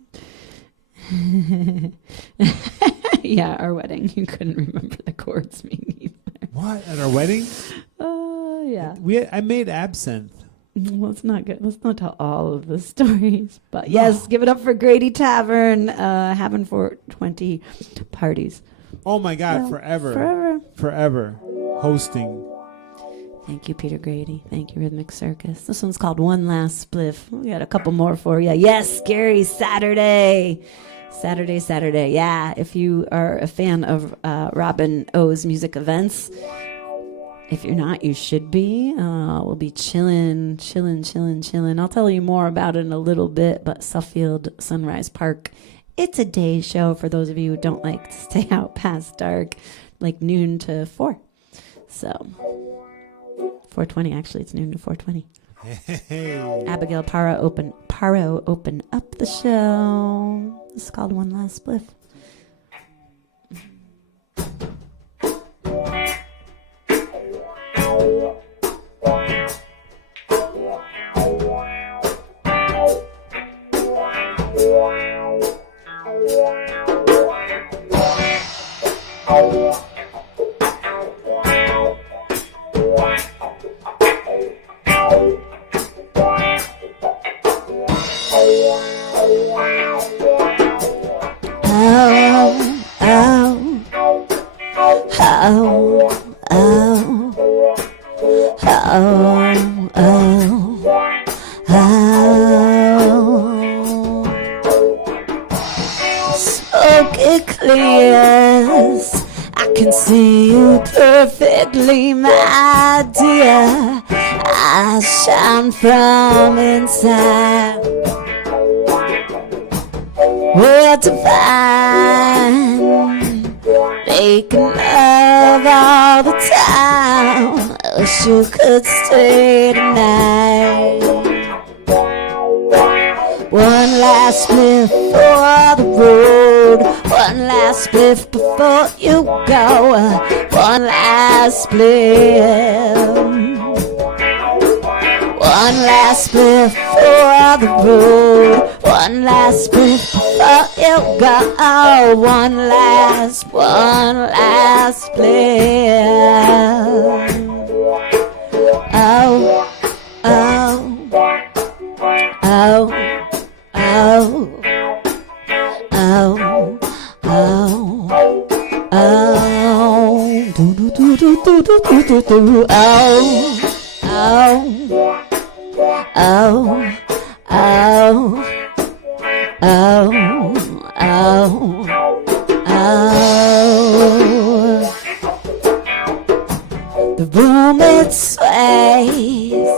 Yeah, our wedding. You couldn't remember the chords, me neither. What? At our wedding? Yeah. I made absinthe. Let's not tell all of the stories. But yes, give it up for Grady Tavern, having 420 parties. Oh my God, Well, forever hosting. Thank you, Peter Grady. Thank you, Rhythmic Circus. This one's called One Last Spliff. We got a couple more for you. Yes, Gary, Saturday. Yeah, if you are a fan of Robin O's music events, if you're not, you should be. We'll be chilling. I'll tell you more about it in a little bit, but Suffield Sunrise Park, it's a day show for those of you who don't like to stay out past dark, like noon to 4. So, 4:20, actually, it's noon to 4:20. Hey. Abigail Paro open up the show. This is called One Last Spliff. Smoke it clears. I can see you perfectly, my dear. I shine from inside. We're divine, making love all the time. I wish you could stay tonight. One last spliff for the road. One last spliff before you go. One last spliff. One last spliff for the road. One last spliff before you go. One last spliff. Oh, oh, oh. Oh, oh, oh, oh, do do do do do do do do do. Oh, oh, oh, oh, oh, oh, oh. The room it sways.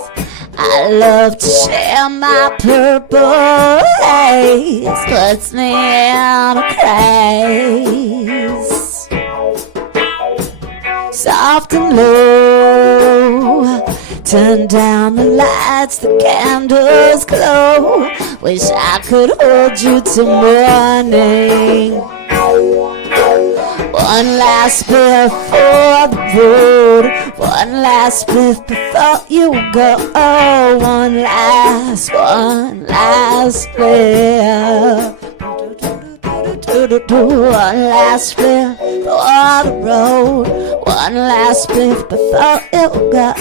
I love to share my purple haze, puts me in a craze. Soft and low, turn down the lights, the candles glow. Wish I could hold you till morning. One last spliff for the road. One last spliff before you go. Oh, one last spliff. One last spliff for the road. One last spliff before you go.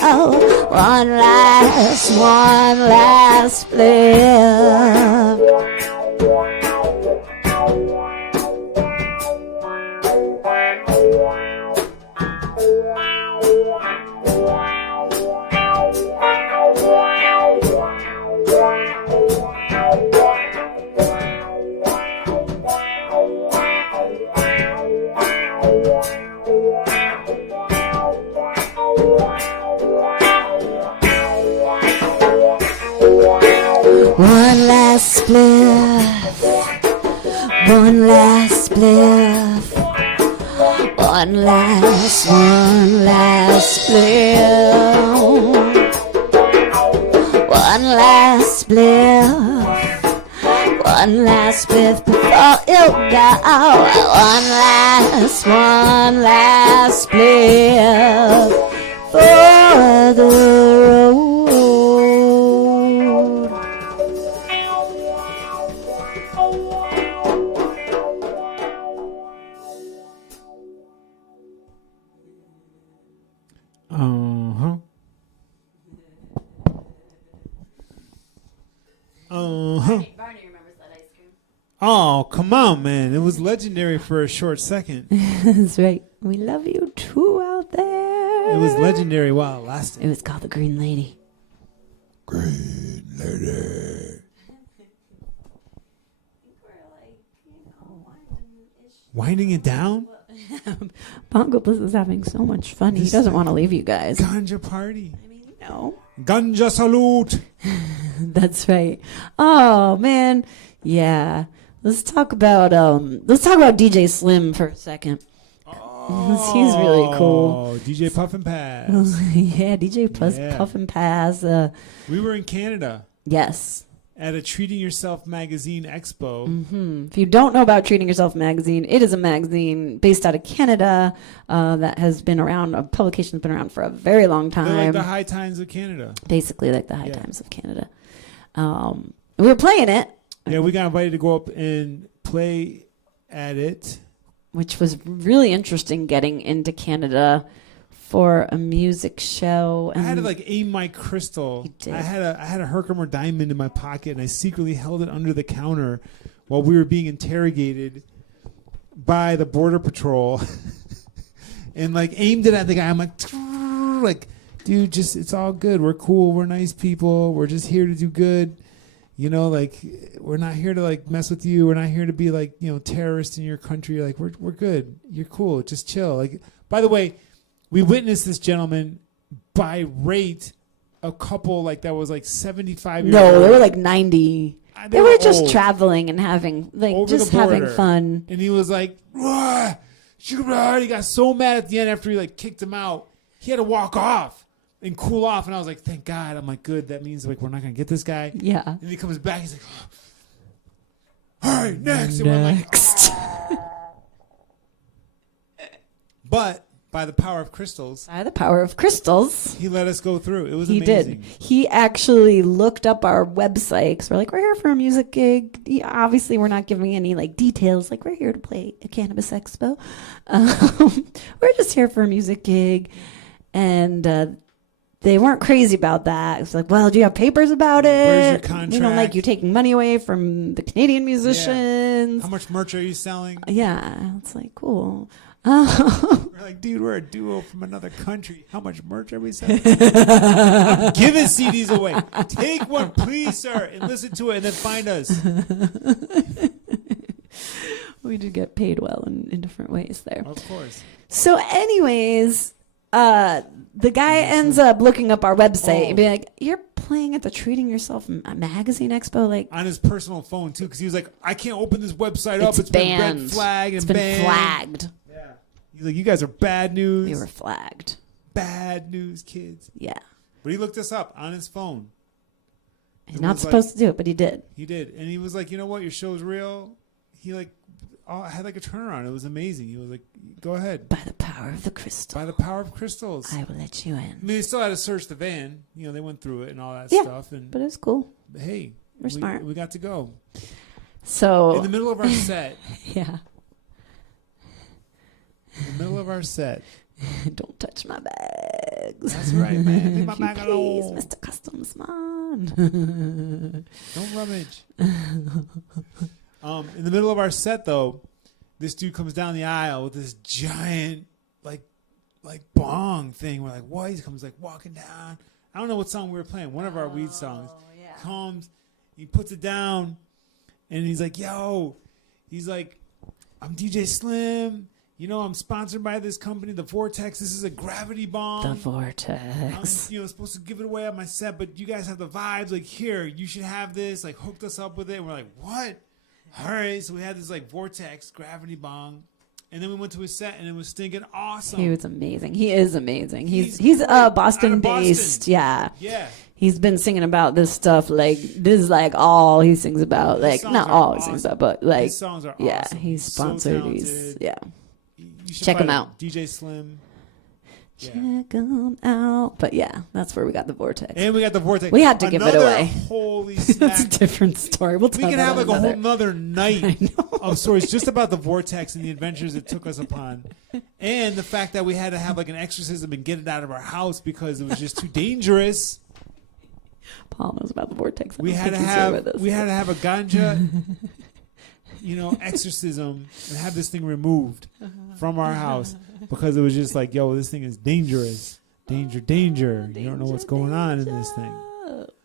One last spliff. One last spliff, one last spliff, one last spliff, one last spliff, one last spliff before you go. One last spliff for the road. Uh-huh. Barney remembers that ice cream. Oh, come on, man. It was legendary for a short second. That's right. We love you too out there. It was legendary while it lasted. It was called the Green Lady. Green Lady. Winding it down? Bongo Bliss is having so much fun. He doesn't want to leave you guys. Ganja party. I mean, you know. Ganja salute. That's right. Oh man, yeah. Let's talk about DJ Slim for a second. He's really cool. Oh, DJ Puff and Pass. Yeah, DJ Plus Yeah. Puff and Pass. We were in Canada Yes. at a Treating Yourself magazine expo. If you don't know about Treating Yourself magazine, it is a magazine based out of Canada that has been around. A publication's been around for a very long time. They're like the High Times of Canada. Basically, like the High Yeah. Times of Canada. We were playing it, Yeah, we got invited to go up and play at it. which was really interesting. Getting into Canada for a music show. I had to like aim my crystal. You did. I had a Herkimer diamond in my pocket, and I secretly held it under the counter while we were being interrogated by the border patrol, and like aimed it at the guy. I'm like, dude, just it's all good. We're cool. We're nice people. We're just here to do good. You know, like we're not here to like mess with you. We're not here to be like, you know, terrorists in your country. Like we're good. You're cool. Just chill. Like, by the way, we witnessed this gentleman berate a couple like that was like 75 years old. No, they were like 90. They were just old. traveling and having like Over just the having border. fun. And he was like, "Rah, sugar." He got so mad at the end after he like kicked him out. He had to walk off and cool off. And I was like, thank God. I'm like, good. That means like we're not gonna get this guy. Yeah. And he comes back. He's like, all right, next. And we're like, Next. but by the power of crystals, By the power of crystals. he let us go through. It was He amazing. did. He actually looked up our website because we're like, we're here for a music gig. Yeah, obviously, we're not giving any like details. Like, we're here to play a Cannabis Expo. We're just here for a music gig, and they weren't crazy about that. It's like, well, do you have papers about it? Where's your We don't like contract? you taking money away from the Canadian musicians. How much merch are you selling? Yeah, it's like cool. We're like, dude, we're a duo from another country. How much merch are we selling? I'm giving CDs away. Take one, please, sir, and listen to it, and then find us. We do get paid well in different ways there. Of course. So, anyways, the guy ends up looking up our website and being like, "You're playing at the Treating Yourself magazine expo, like On his personal phone, too, because he was like, I can't open this website up. it's Been banned. red flagged and It's been banned. flagged. Yeah. He's like, you guys are bad news. We were flagged. Bad news, kids. Yeah, But he looked us up on his phone. he's It not was like- supposed to do it, but he did. He did. And he was like, you know what? Your show's real. He like had like a turnaround. It was amazing. He was like, go ahead. By the power of the crystal, By the power of crystals. I will let you in. I mean, they still had to search the van. You know, they went through it and all that Yeah, stuff. And But it's cool. hey, We're smart. We got to go So in the middle of our set. yeah, In the middle of our set. don't touch my bags. That's right, man. Leave my If you bag please, alone. Mr. Customs Man. Don't rummage. In the middle of our set, though, this dude comes down the aisle with this giant, like bong thing. We're like, what? He comes like walking down. I don't know what song we were playing. One of our weed songs. Comes, he puts it down, and he's like, yo. He's like, I'm DJ Slim. You know, I'm sponsored by this company, The Vortex. This is a gravity bomb. The I'm, vortex. supposed to give it away at my set, but you guys have the vibes. Like, here, you should have this. Like, hooked us up with it. And we're like, what? All right. So we had this, like, Vortex gravity bong. And then we went to his set, and it was stinking awesome. He was amazing. He is amazing. He's great. Boston Out of based. Boston. Yeah. Yeah. He's been singing about this stuff. Like, this is like all he sings about. Like, songs not are all he awesome. sings about, but like, His songs are yeah, awesome. he's So sponsored. talented. Yeah. You should Check find him it. out. DJ Slim. Yeah. Check him out. But yeah, that's where we got the vortex. And we got the Vortex. We had to give it Another away. Holy That's a smack. different story. We'll We tell can that have like a another- whole nother night of stories just about the Vortex and the adventures it took us upon. And the fact that we had to have like an exorcism and get it out of our house because it was just too dangerous. Paul knows about the vortex. We had to have a ganja, exorcism and have this thing removed from our house because it was just like, yo, this thing is dangerous. Danger. You don't know what's going on in this thing.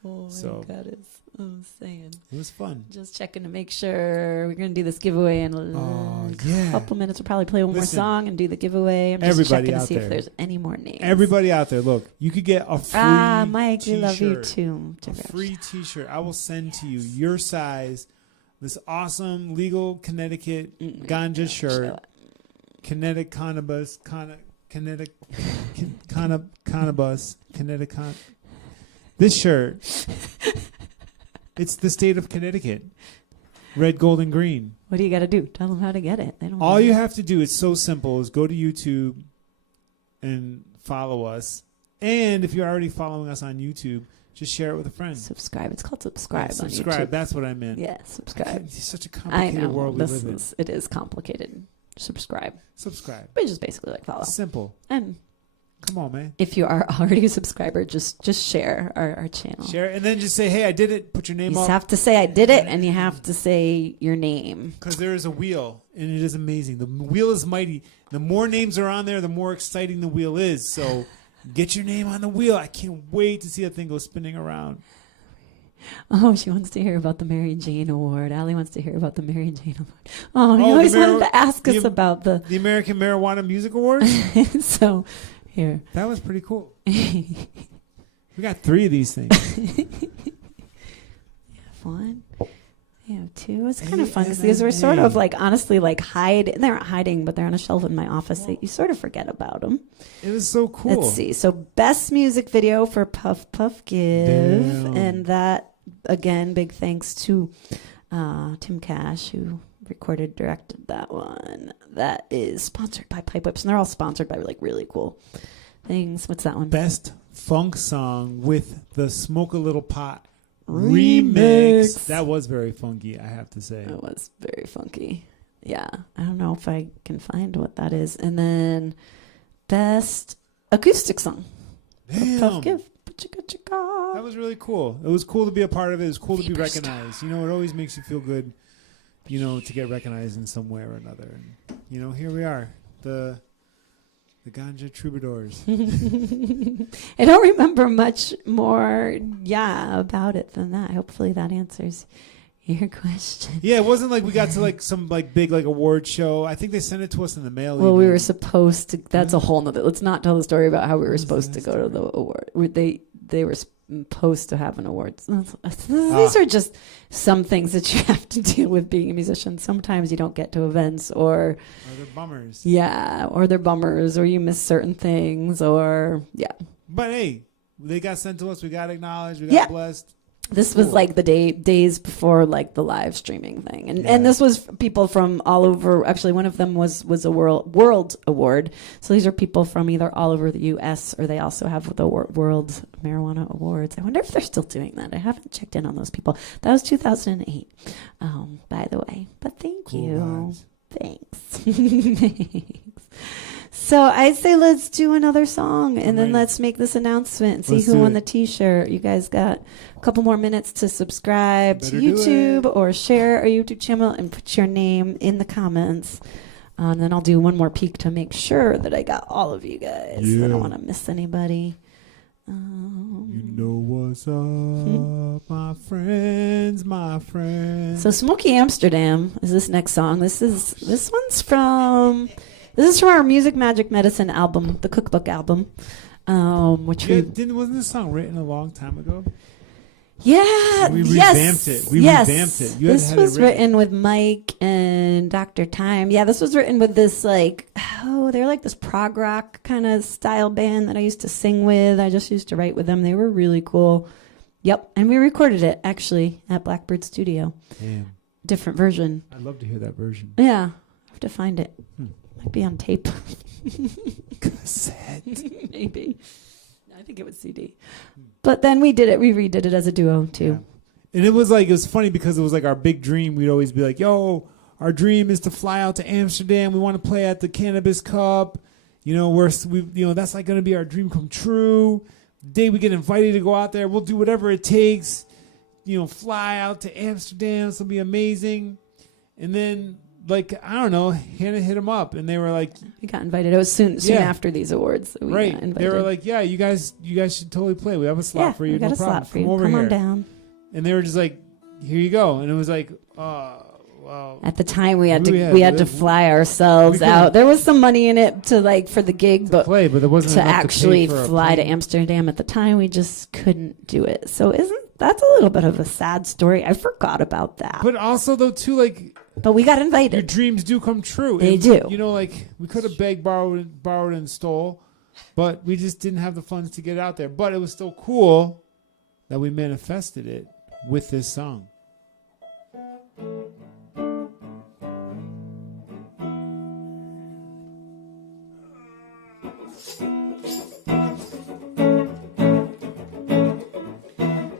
Oh, So- my God, I'm saying. It was fun. Just checking to make sure we're going to do this giveaway in a couple minutes. We'll probably play one more song and do the giveaway. I'm just everybody checking to out see there. if there's any more names. Everybody out there, look, you could get a free Mike, we t-shirt. love you too. A free t-shirt. I will send to you your size, this awesome legal Connecticut ganja shirt. Connecticut cannabis. This shirt. It's the state of Connecticut. Red, gold, and green. What do you got to do? Tell them how to get it. They don't All know. you have to do, it's so simple, is go to YouTube and follow us. And if you're already following us on YouTube, just share it with a friend. Subscribe. It's called subscribe on Subscribe. YouTube. That's what I meant. Yeah, subscribe. It's such a I complicated know. world we live in. It is complicated. Subscribe. Subscribe. But just basically like follow. Simple. And Come on, man. if you are already a subscriber, just share our channel. Share it and then just say, hey, I did it. Put your You name just up. have to say I did it, and you have to say your name. Because there is a wheel, and it is amazing. The wheel is mighty. The more names are on there, the more exciting the wheel is. So get your name on the wheel. I can't wait to see that thing go spinning around. Oh, she wants to hear about the Mary Jane Award. Allie wants to hear about the Mary Jane Award. Oh, you Oh, always the wanted to ask us the- about the... The American Marijuana Music Awards? So, here. That was pretty cool. We got 3 of these things. One. Yeah, 2. It's kind of fun because these were sort of like, honestly, like they're not hiding, but they're on a shelf in my office. You sort of forget about them. It was so cool. Let's see. So, best music video for Puff Puff Give. Damn. And that, again, big thanks to Tim Cash, who recorded, directed that one. That is sponsored by Pipe Whips. And they're all sponsored by like really cool things. What's that one? Best funk song with the Smoke a Little Pot Remix. remix. That was very funky, I have to say. It was very funky. Yeah. I don't know if I can find what that is. And then best acoustic song. Damn. Puff Give. Chicka. That was really cool. It was cool to be a part of it. It was cool to be Superstar. recognized. It always makes you feel good, to get recognized in some way or another. And, here we are, the Ganja Troubadours. I don't remember much more, about it than that. Hopefully that answers your question. Yeah, it wasn't like we got to some big award show. I think they sent it to us in the mail. Well, we even. were supposed to. That's a whole nother. Let's not tell the story about how we were supposed to go to the award. They were supposed to have an award. These are just some things that you have to deal with being a musician. Sometimes you don't get to events, or they're bummers. Yeah, or they're bummers, or you miss certain things, or But hey, they got sent to us. We got acknowledged. We got blessed. This was like the days before like the live streaming thing, and this was people from all over. Actually, one of them was a world award. So these are people from either all over the U.S. or they also have the World Marijuana Awards. I wonder if they're still doing that. I haven't checked in on those people. That was 2008, by the way. But thank you. Thanks. Thanks. So I say let's do another song, and then let's make this announcement and see who won the T-shirt. You guys got a couple more minutes to subscribe to YouTube or share our YouTube channel and put your name in the comments. And then I'll do one more peek to make sure that I got all of you guys. I don't want to miss anybody. You know what's up, my friends. So Smoky Amsterdam is this next song. This one's from our Music Magic Medicine album, the cookbook album, which wasn't this song written a long time ago? Yeah, we revamped it. Revamped it. This was written with Mike and Dr. Time. Yeah, this was written with this they're like this prog rock kind of style band that I used to sing with. I just used to write with them. They were really cool. Yep, and we recorded it actually at Blackbird Studio. Damn. Different version. I'd love to hear that version. Yeah, I have to find it. Might be on tape. Cassette. Maybe. I think it was CD. But then we redid it as a duo too. Yeah. And it was funny because it was like our big dream. We'd always be like, yo, our dream is to fly out to Amsterdam. We want to play at the Cannabis Cup. That's like going to be our dream come true. the day we get invited to go out there, we'll do whatever it takes. Fly out to Amsterdam. This will be amazing. And then, like, I don't know, Hannah hit them up, and they were like, we got invited. It was soon after these awards. That we right. got invited. They were like, yeah, you guys should totally play. We have a slot for you. We got No a problem. slot for you. Come over Come here. on down. And they were just like, here you go. And it was like, wow. At the time, we had Yeah, to fly ourselves out. There was some money in it for the gig, but play, but there wasn't to enough actually to pay for fly to Amsterdam at the time, we just couldn't do it. So that's a little bit of a sad story. I forgot about that. But also, though, too, like, but we got your invited. dreams do come true. They And, do. Like, we could have begged, borrowed, and stole, but we just didn't have the funds to get out there. But it was still cool that we manifested it with this song.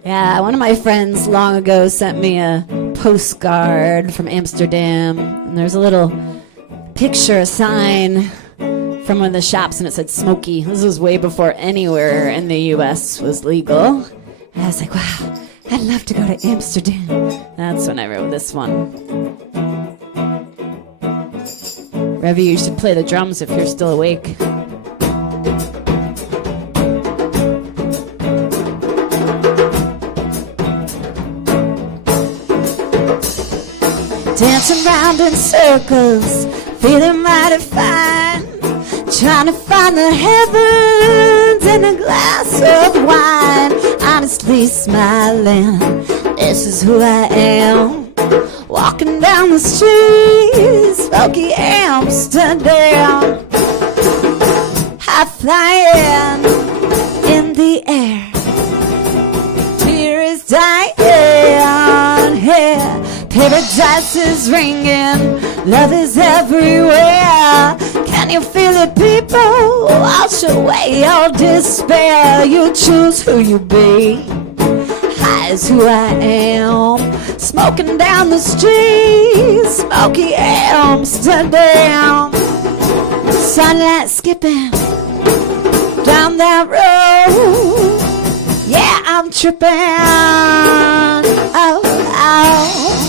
Yeah, one of my friends long ago sent me a postcard from Amsterdam, and there's a little picture, a sign from one of the shops, and it said Smoky. This was way before anywhere in the U.S. was legal. And I was like, wow, I'd love to go to Amsterdam. That's when I wrote this one. Revy, you should play the drums if you're still awake. Dancing round in circles, feeling mighty fine, trying to find the heavens in a glass of wine. Honestly smiling, this is who I am. Walking down the streets, smoky Amsterdam. High flying in the air, fear is dying here. Paradise is ringing, love is everywhere. Can you feel it, people? Wash away your despair. You choose who you be. High is who I am. Smoking down the street, smoky Amsterdam. Sunlight skipping down that road. Yeah, I'm tripping. Oh, oh.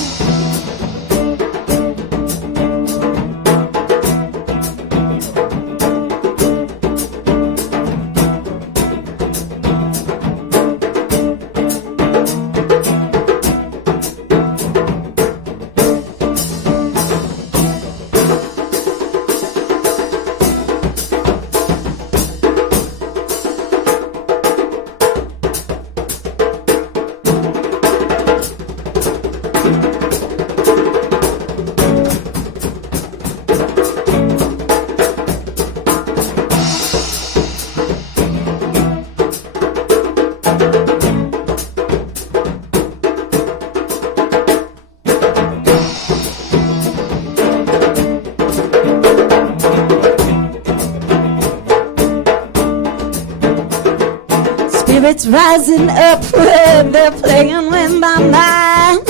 Spirits rising up when they're playing with my mind.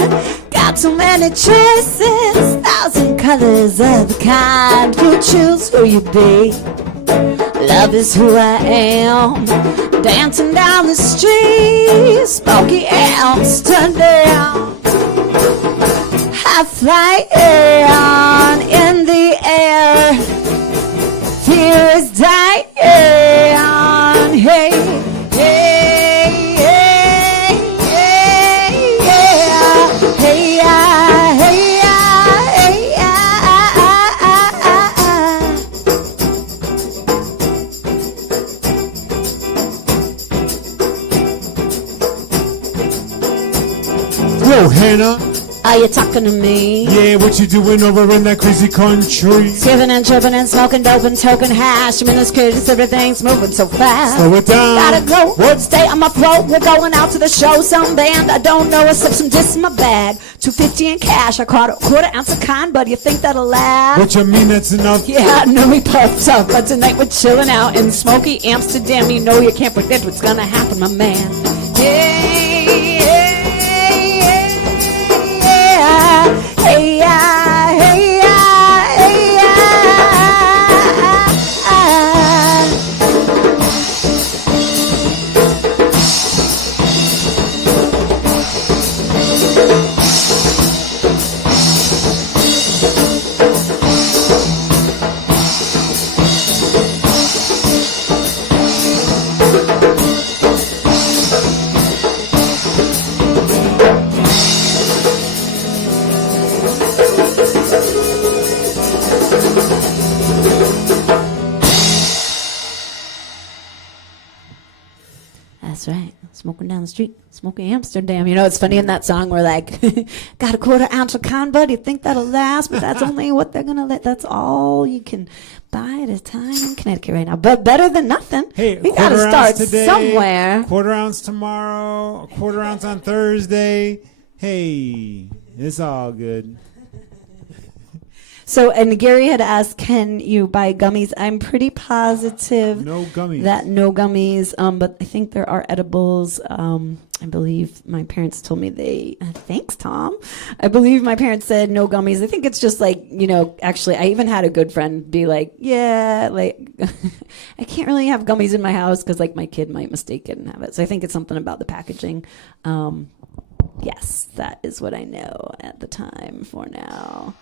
Got too many choices, thousand colors of the kind. You choose who you be. Love is who I am. Dancing down the street, smoky Amsterdam. High flying in the air, fear is dying. Hey, hey, hey, hey, yeah. Hey, yeah, hey, yeah, hey, yeah. Yo, Hannah. Are you talking to me? Yeah, what you doing over in that crazy country? Skipping and tripping and smoking dope and token hash. I'm in this crazy, everything's moving so fast. Slow it down. Gotta go. What? Stay on my throat. We're going out to the show. Some band I don't know. I slipped some discs in my bag. $2.50 in cash. I caught a quarter ounce of con, but you think that'll last? What you mean that's enough? Yeah, I know we puffed up, but tonight we're chilling out in smoky Amsterdam. You know you can't predict what's gonna happen, my man. Hey, hey, hey, yeah, hey, yeah, hey, yeah, hey, yeah. smoking down the street, smoking Amsterdam. You know, it's funny in that song where like, got a quarter ounce of con bud. You think that'll last, but that's only what they're gonna let. That's all you can buy at a time in Connecticut right now. But better than nothing. Hey, we gotta start today, somewhere. Quarter ounce tomorrow, a quarter ounce on Thursday. Hey, it's all good. So, and Gary had asked, can you buy gummies? I'm pretty positive No gummies. that no gummies, but I think there are edibles. I believe my parents told me thanks, Tom. I believe my parents said no gummies. I think it's just like, you know, actually, I even had a good friend be like, yeah, like, I can't really have gummies in my house because, like, my kid might mistake it and have it. So I think it's something about the packaging. Yes, that is what I know at the time for now.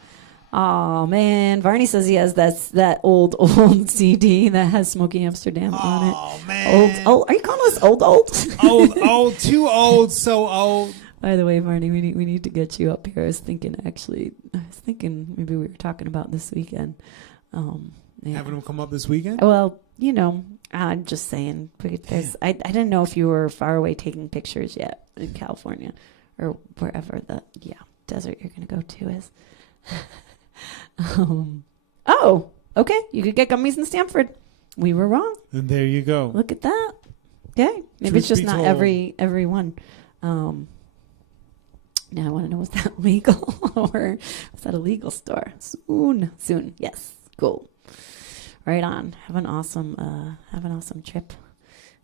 Oh man, Varney says he has that old CD that has Smoky Amsterdam on it. Oh man, old. Are you calling us old? old, too old, so old. By the way, Varney, we need to get you up here. I was thinking maybe we were talking about this weekend. Yeah. Having them come up this weekend? Well, you know, I'm just saying. I didn't know if you were far away taking pictures yet in California or wherever the desert you're gonna go to is. Oh, okay. You could get gummies in Stamford. We were wrong. And there you go. Look at that. Okay. Maybe it's just not every one. Now I want to know, was that legal or was that a legal store? Soon. Yes. Cool. Right on. Have an awesome trip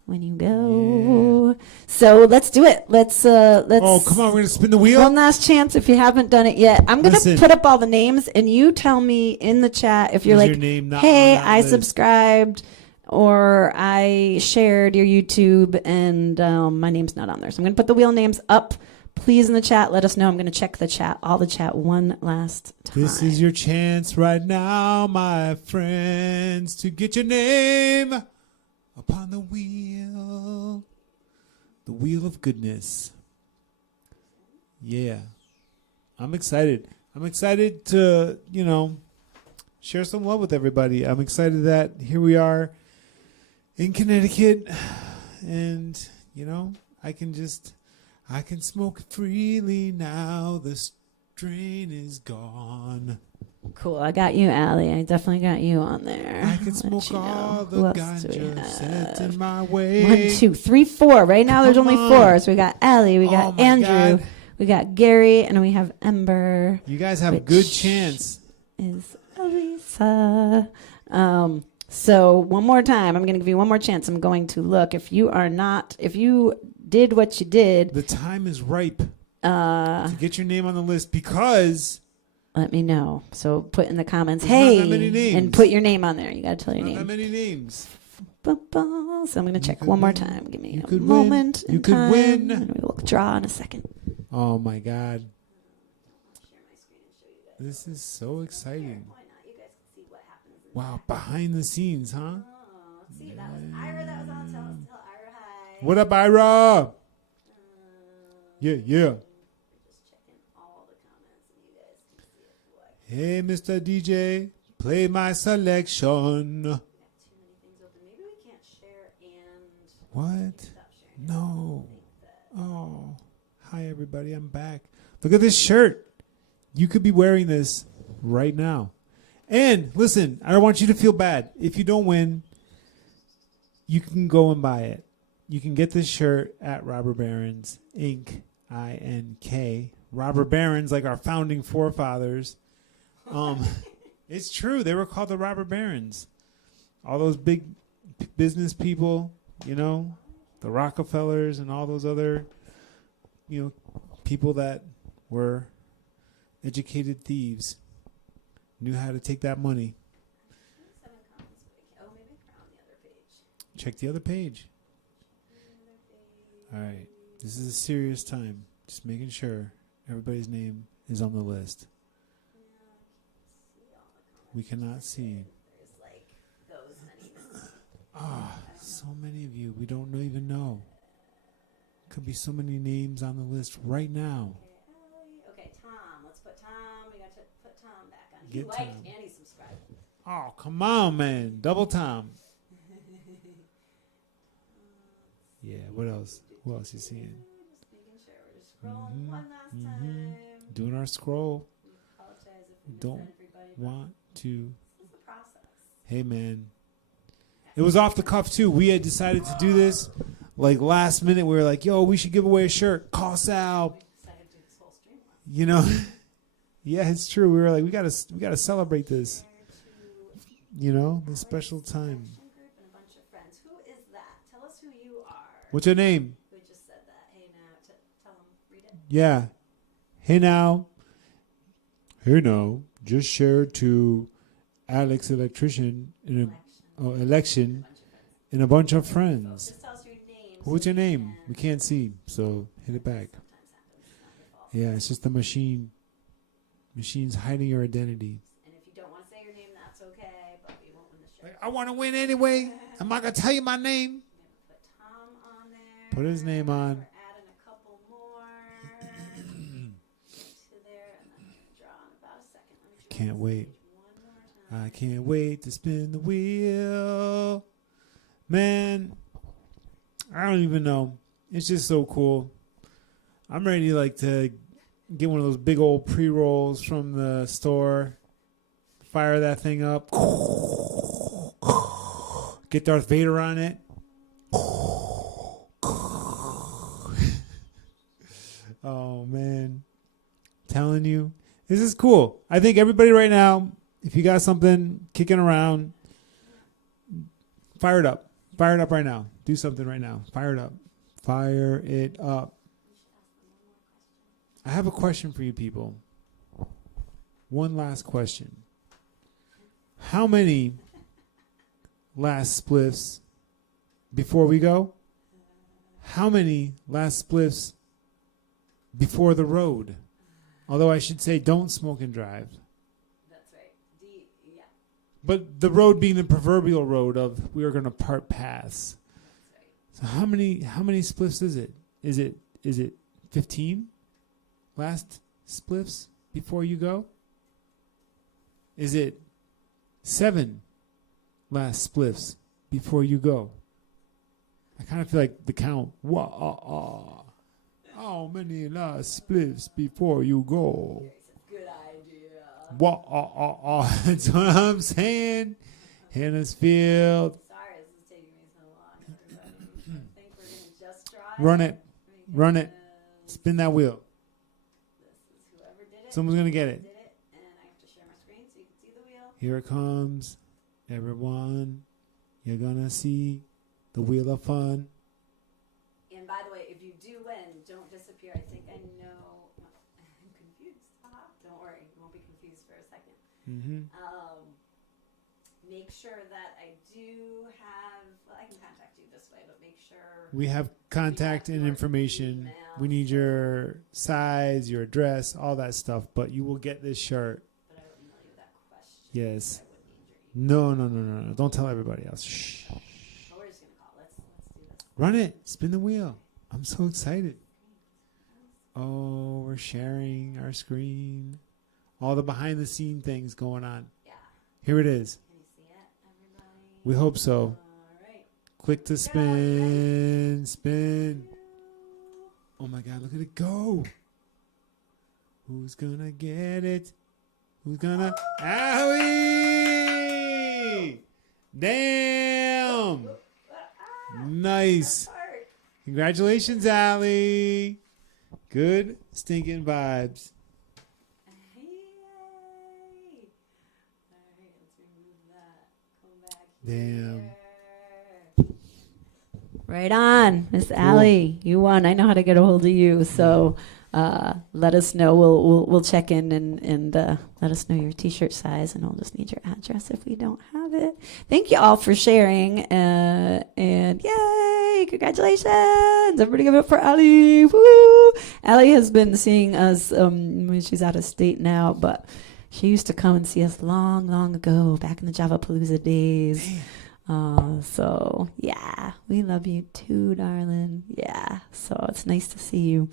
when you go. Yeah. So let's do it. Let's Oh, come on, we're gonna spin the wheel. One last chance if you haven't done it yet. I'm gonna put up all the names and you tell me in the chat if you're like, hey, I subscribed or I shared your YouTube and my name's not on there. So I'm gonna put the wheel names up. Please in the chat, let us know. I'm gonna check the chat, all the chat one last time. This is your chance right now, my friends, to get your name upon the wheel of goodness. Yeah. I'm excited. I'm excited to, share some love with everybody. I'm excited that here we are in Connecticut and, I can smoke freely now. The strain is gone. Cool. I got you, Allie. I definitely got you on there. I can smoke all the ganja sent in my way. 1, 2, 3, 4. Right now there's only 4. So we got Allie, we got Andrew, we got Gary, and we have Ember. You guys have a good chance. Is Elisa. So one more time, I'm going to give you one more chance. I'm going to look. If you did what you did. The time is ripe to get your name on the list because... Let me know. So put in the comments, not that many names. And put your name on there. You got to tell your name. Not that many names. So I'm going to check one more time. Give me a moment. You could win. And we will draw in a second. Oh, my God. This is so exciting. Wow, behind the scenes, huh? See, that was Ira that was on. Tell Ira hi. What up, Ira? Yeah. Hey, Mr. DJ, play my selection. Maybe we can't share and... What? No. Oh. Hi, everybody. I'm back. Look at this shirt. You could be wearing this right now. And listen, I don't want you to feel bad. If you don't win, you can go and buy it. You can get this shirt at Robber Barons, Inc., I-N-K. Robber Barons, like our founding forefathers. It's true. They were called the Robber Barons. All those big business people, the Rockefellers and all those other, people that were educated thieves, knew how to take that money. Check the other page. All right. This is a serious time. Just making sure everybody's name is on the list. We cannot see. So many of you we don't even know. Could be so many names on the list right now. Okay, Tom. Let's put Tom. We got to put Tom back on. He liked Tom. And he subscribed. Oh, come on, man. Double Tom. Yeah, what else? Who else you seeing? Just making sure we're just scrolling one last time. Doing our scroll. We apologize if we missed Don't everybody. but Want to. This is the process. Hey, man. It was off the cuff, too. We had decided to do this. Like, last minute, we were like, yo, we should give away a shirt. Call Sal. We decided to do this whole stream last You know? Yeah, it's true. We were like, we gotta celebrate this. You know? The special time. group and a bunch of friends. Who is that? Tell us who you are. What's your name? We just said that. Hey, now, tell them. Read it. Yeah. Hey, now. Hey, now. Just share to Alex Electrician in election and a bunch of friends. Just tell us your name. What's your name? We can't see, so hit it back. Yeah, it's just the machine. Machine's hiding your identity. And if you don't want to say your name, that's okay, but we won't win the shirt. Like, I want to win anyway. I'm not going to tell you my name. Put Tom on there. Put his name on. We're adding a couple more to there, and then I'm going to draw in about a second. Let me try Can't this wait. page one more time. I can't wait to spin the wheel. Man, I don't even know. It's just so cool. I'm ready to get one of those big old pre-rolls from the store. Fire that thing up. Get Darth Vader on it. Oh, man. Telling you. This is cool. I think everybody right now, if you got something kicking around, fire it up. Fire it up right now. Do something right now. Fire it up. Fire it up. I have a question for you people. One last question. How many last spliffs before we go? How many last spliffs before the road? Although I should say don't smoke and drive. That's right. Yeah. But the road being the proverbial road of we are going to part paths. So how many spliffs is it? Is it 15 last spliffs before you go? Is it 7 last spliffs before you go? I kind of feel like the count. How many last spliffs before you go? Good idea. That's what I'm saying. Hannahsfield. Sorry, this is taking me so long, everybody. I think we're going to just try Run it. Run it. because Spin that wheel. This is whoever did it. Someone's going to get it. Did it, and I have to share my screen so you can see the wheel. Here it comes. Everyone, you're going to see the wheel of fun. And by the way, if you do win, don't disappear. I think I know. I'm confused. Don't worry, you won't be confused for a second. Mm-hmm. Make sure that I do have. Well, I can contact you this way, but make sure. We have contact and your information. email. We need your size, your address, all that stuff. But you will get this shirt. But I will email you that question. Yes. I would need your email. No. Don't tell everybody else. Shh. But we're just gonna call. Let's do this. Run it. Spin the wheel. I'm so excited. Oh, we're sharing our screen. All the behind the scene things going on. Yeah. Here it is. Can you see it, everybody? We hope so. All right. Click to spin. Spin. Oh my God, look at it go. Who's gonna get it? Who's gonna? Owie! Damn! Nice. Congratulations, Allie. Good stinking vibes. Yay! All right, let's remove that. Come back Damn. here. Right on, Miss Allie. You won. I know how to get a hold of you, so let us know. We'll check in and let us know your T-shirt size, and we'll just need your address if we don't have it. Thank you all for sharing, and yay! Congratulations! Everybody give it up for Allie. Woo! Allie has been seeing us when she's out of state now, but she used to come and see us long ago, back in the Javapalooza days. So yeah, we love you too, darling. Yeah, so it's nice to see you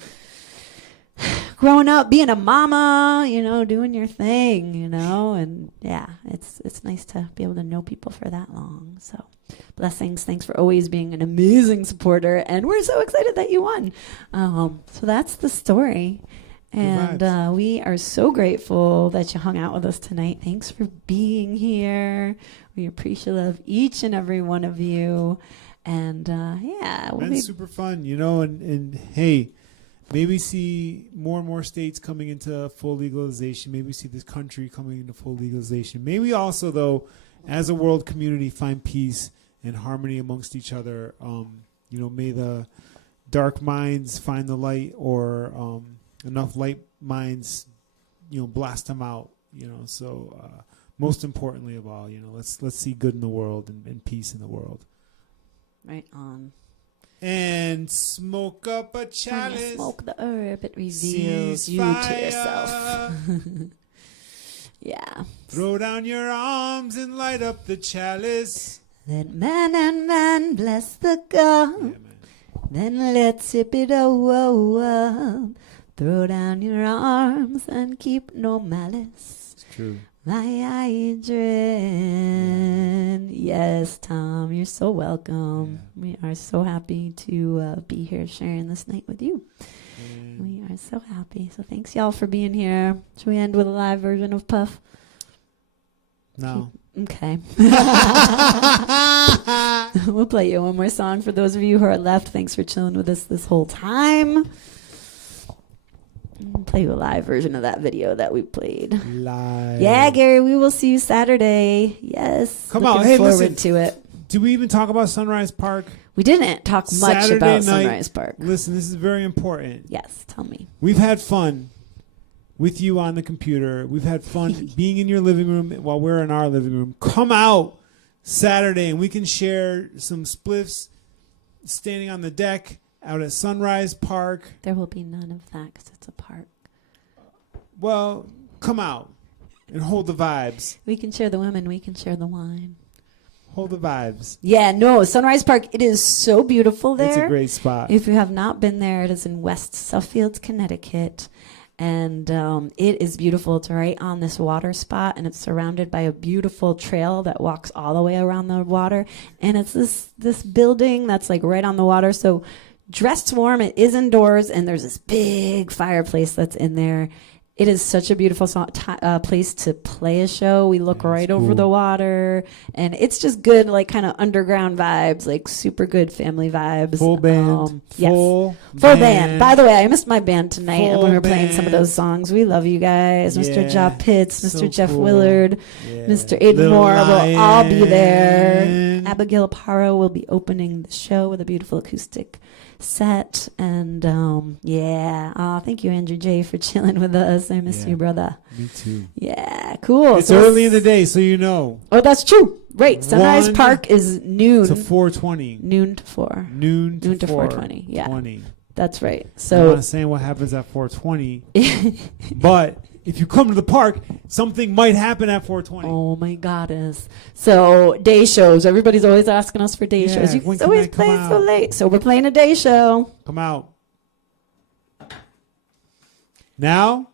growing up, being a mama, doing your thing, and yeah, it's nice to be able to know people for that long. So Blessings. Thanks for always being an amazing supporter. And we're so excited that you won. So that's the story. And we are so grateful that you hung out with us tonight. Thanks for being here. We appreciate love each and every one of you. And It's super fun, you know, and hey, maybe see more and more states coming into full legalization. Maybe see this country coming into full legalization. Maybe also, though, as a world community, find peace and harmony amongst each other. You know, may the dark minds find the light, or enough light minds, you know, blast them out. You know, so most importantly of all, you know, let's see good in the world and peace in the world. right on. And smoke up a chalice. When you smoke the herb, it reveals you to yourself. Yeah. Throw down your arms and light up the chalice. Let man and man bless the God. Yeah, man. Then let's sip it up. Throw down your arms and keep no malice. It's true. My Adrian. Yes, Tom, you're so welcome. Yeah. We are so happy to be here sharing this night with you. And We are so happy. So thanks, y'all, for being here. Should we end with a live version of Puff? no. Okay. We'll play you one more song for those of you who are left. Thanks for chilling with us this whole time. We'll play you a live version of that video that we played. Live. Yeah, Gary, we will see you Saturday. Yes. Come Looking on. Hey, forward listen. to it. Did we even talk about Sunrise Park? We didn't talk much Saturday about night. Sunrise Park. Listen, this is very important. Yes, tell me. We've had fun with you on the computer. We've had fun being in your living room while we're in our living room. Come out Saturday and we can share some spliffs standing on the deck out at Sunrise Park. There will be none of that because it's a park. Well, come out and hold the vibes. We can share the women. We can share the wine. Hold the vibes. Yeah, no, Sunrise Park, it is so beautiful there. It's a great spot. If you have not been there, it is in West Suffield, Connecticut. And it is beautiful. It's right on this water spot, and it's surrounded by a beautiful trail that walks all the way around the water. And it's this building that's like right on the water. So dress warm, it is indoors, and there's this big fireplace that's in there. It is such a beautiful place to play a show. We look right over the water, and it's just good, like kind of underground vibes, like super good family vibes. Full band. Full band. By the way, I missed my band tonight when we were playing some of those songs. We love you guys. Mr. Yeah. Job Pitts, Mr. So Jeff cool. Willard, Yeah. Mr. Aiden Little Moore will all be there. Lion. Abigail Aparo will be opening the show with a beautiful acoustic set. And thank you, Andrew J, for chilling with us. I miss Yeah. you, brother. Me too. Yeah, cool. It's So early in the day, so you know. Oh, that's true. Right. Sunrise 1 Park is noon. To 4:20. Noon to 4. Noon to 4:20. Yeah. 20. That's right. I'm So not saying what happens at 4:20, but if you come to the park, something might happen at 4:20. oh my goddess. So day shows. Everybody's always asking us for day Yeah, shows. You when guys can always I come play so out? late. So we're playing a day show. Come out. Now,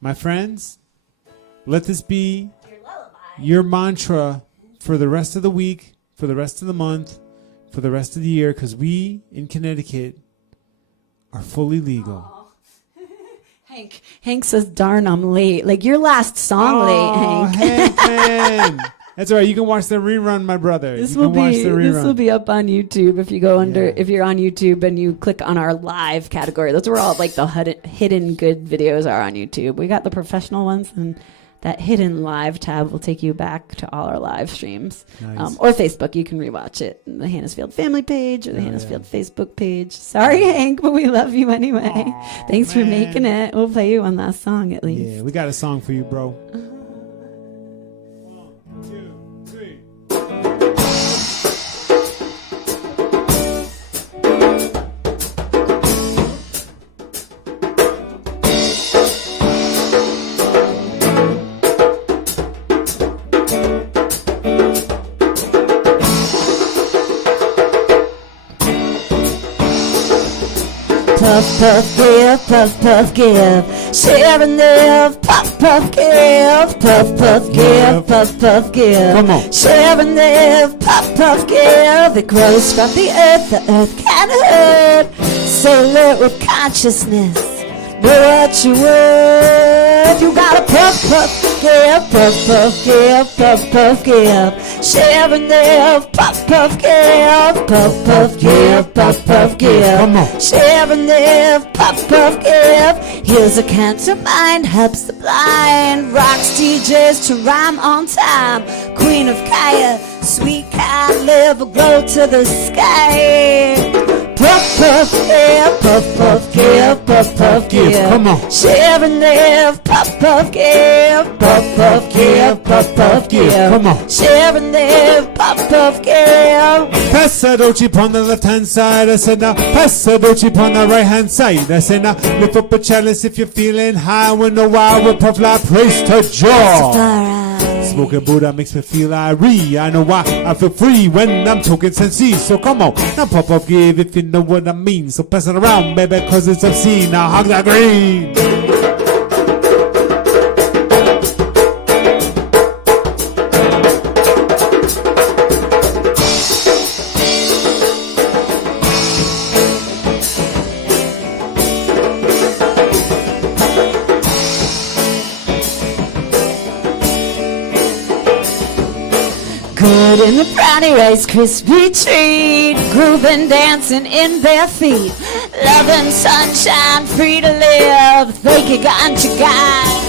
my friends, let this be your mantra for the rest of the week, for the rest of the month, for the rest of the year, because we in Connecticut are fully legal. Hank says, darn, I'm late. Like your last song late, Hank. Man. That's all right. You can watch the rerun, my brother. This you will can watch the rerun. this will be up on YouTube if you go under Yeah. if you're on YouTube and you click on our live category. That's where all like the hidden good videos are on YouTube. We got the professional ones, and that hidden live tab will take you back to all our live streams. Nice. Or Facebook, you can rewatch it. The Hannahsfield family page or the Hannahsfield Facebook page. Sorry, Hank, but we love you anyway. Aw, Thanks for man. making it. We'll play you one last song at least. Yeah, we got a song for you, bro. 1, 2, 3. Puff, puff, give, puff, puff, give. Share and live, puff, puff, give, puff, puff, give, puff, puff, give. Come on. Share and live, puff, puff, give. It grows from the earth can't hurt. Seal it with consciousness. Know what you worth. You gotta puff, puff, give, puff, puff, give, puff, puff, give. Share and live, puff, puff, give, puff, puff, give, puff, puff, give. Come on. Share and live, puff, puff, give. Here's a cancer mind, helps the blind. Rocks DJs to rhyme on time. Queen of Kaya, sweet cat, live a glow to the sky. Puff, puff, give, puff, puff, give, puff, puff, give. Come on. Share and live, puff, puff, give, puff, puff, give, puff, puff, give. Come on. Share and live, puff, puff, give. Pass the dochi on the left hand side. I said now. Pass the dochi on the right hand side. I said now. Lift up a chalice if you're feeling high. When the wild with puff like praise to jaw. Smoking Buddha makes me feel irate. I know why I feel free when I'm talking sensi. So come on, now pop up give if you know what I mean. So pass it around, baby, cause it's obscene. Now hug that green. Good in the brownie rice crispy treat, grooving, dancing in bare feet, loving sunshine, free to live, think you got your guy.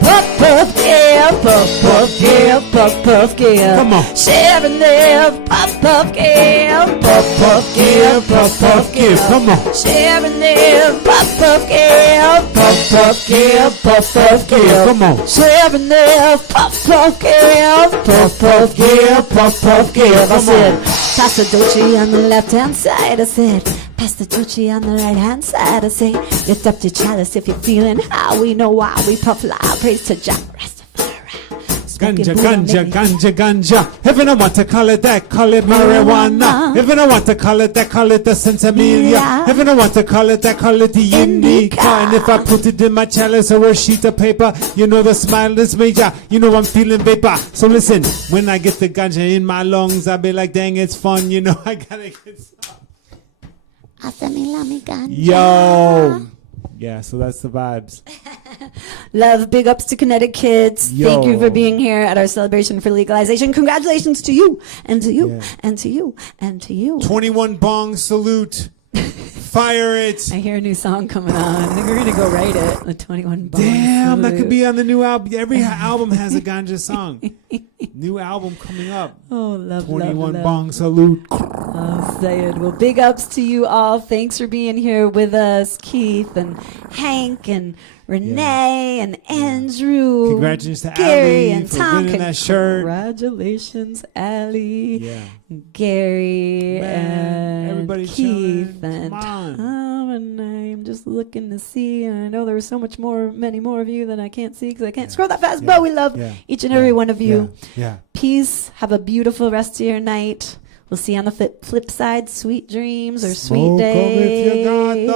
Puff, puff, give, puff, puff, give, puff, puff, give. Come on. Share and live, puff, puff, give, puff, puff, give, puff, puff, give. Come on. Share and live, puff, puff, give, puff, puff, give, puff, puff, give. Come on. Share and live, puff, puff, give, puff, puff, give, puff, puff, give. I said, pass the dochi on the left hand side. I said, pass the dochi on the right hand side. I say, lift up your chalice if you're feeling high. We know why we puff loud. Praise to Jah Rastafari. Ganja, ganja, ganja, ganja. If you don't want to call it that, call it marijuana. If you don't want to call it that, call it the Sensimilia. If you don't want to call it that, call it the indica. And if I put it in my chalice or a sheet of paper, you know the smile is major. You know I'm feeling vapor. So listen, when I get the ganja in my lungs, I'll be like, dang, it's fun. You know I gotta get some. Yo. Yeah, so that's the vibes. Love, big ups to Connecticut kids. Yo. Thank you for being here at our celebration for legalization. Congratulations to you, and to you, Yeah. and to you, and to you. 21 bong salute. Fire it. I hear a new song coming on. I think we're gonna go write it. The 21 Bong Damn, that Salute. could be on the new album. Every album has a ganja song. New album coming up. Oh, love, 21 love. bong salute. Oh, say it. Well, big ups to you all. Thanks for being here with us, Keith and Hank and Renee and Andrew. Congratulations to Gary Ali and for Tom. winning that shirt. Congratulations, Ali. Yeah. Gary Man, and everybody Keith chilling. and Come on. Tom, and I'm just looking to see, and I know there were so many more of you that I can't see because I can't scroll that fast, but we love each and every one of you. Yeah. Peace. Have a beautiful rest of your night. We'll see you on the flip side. Sweet dreams or sweet Smoke 'em if you got days. the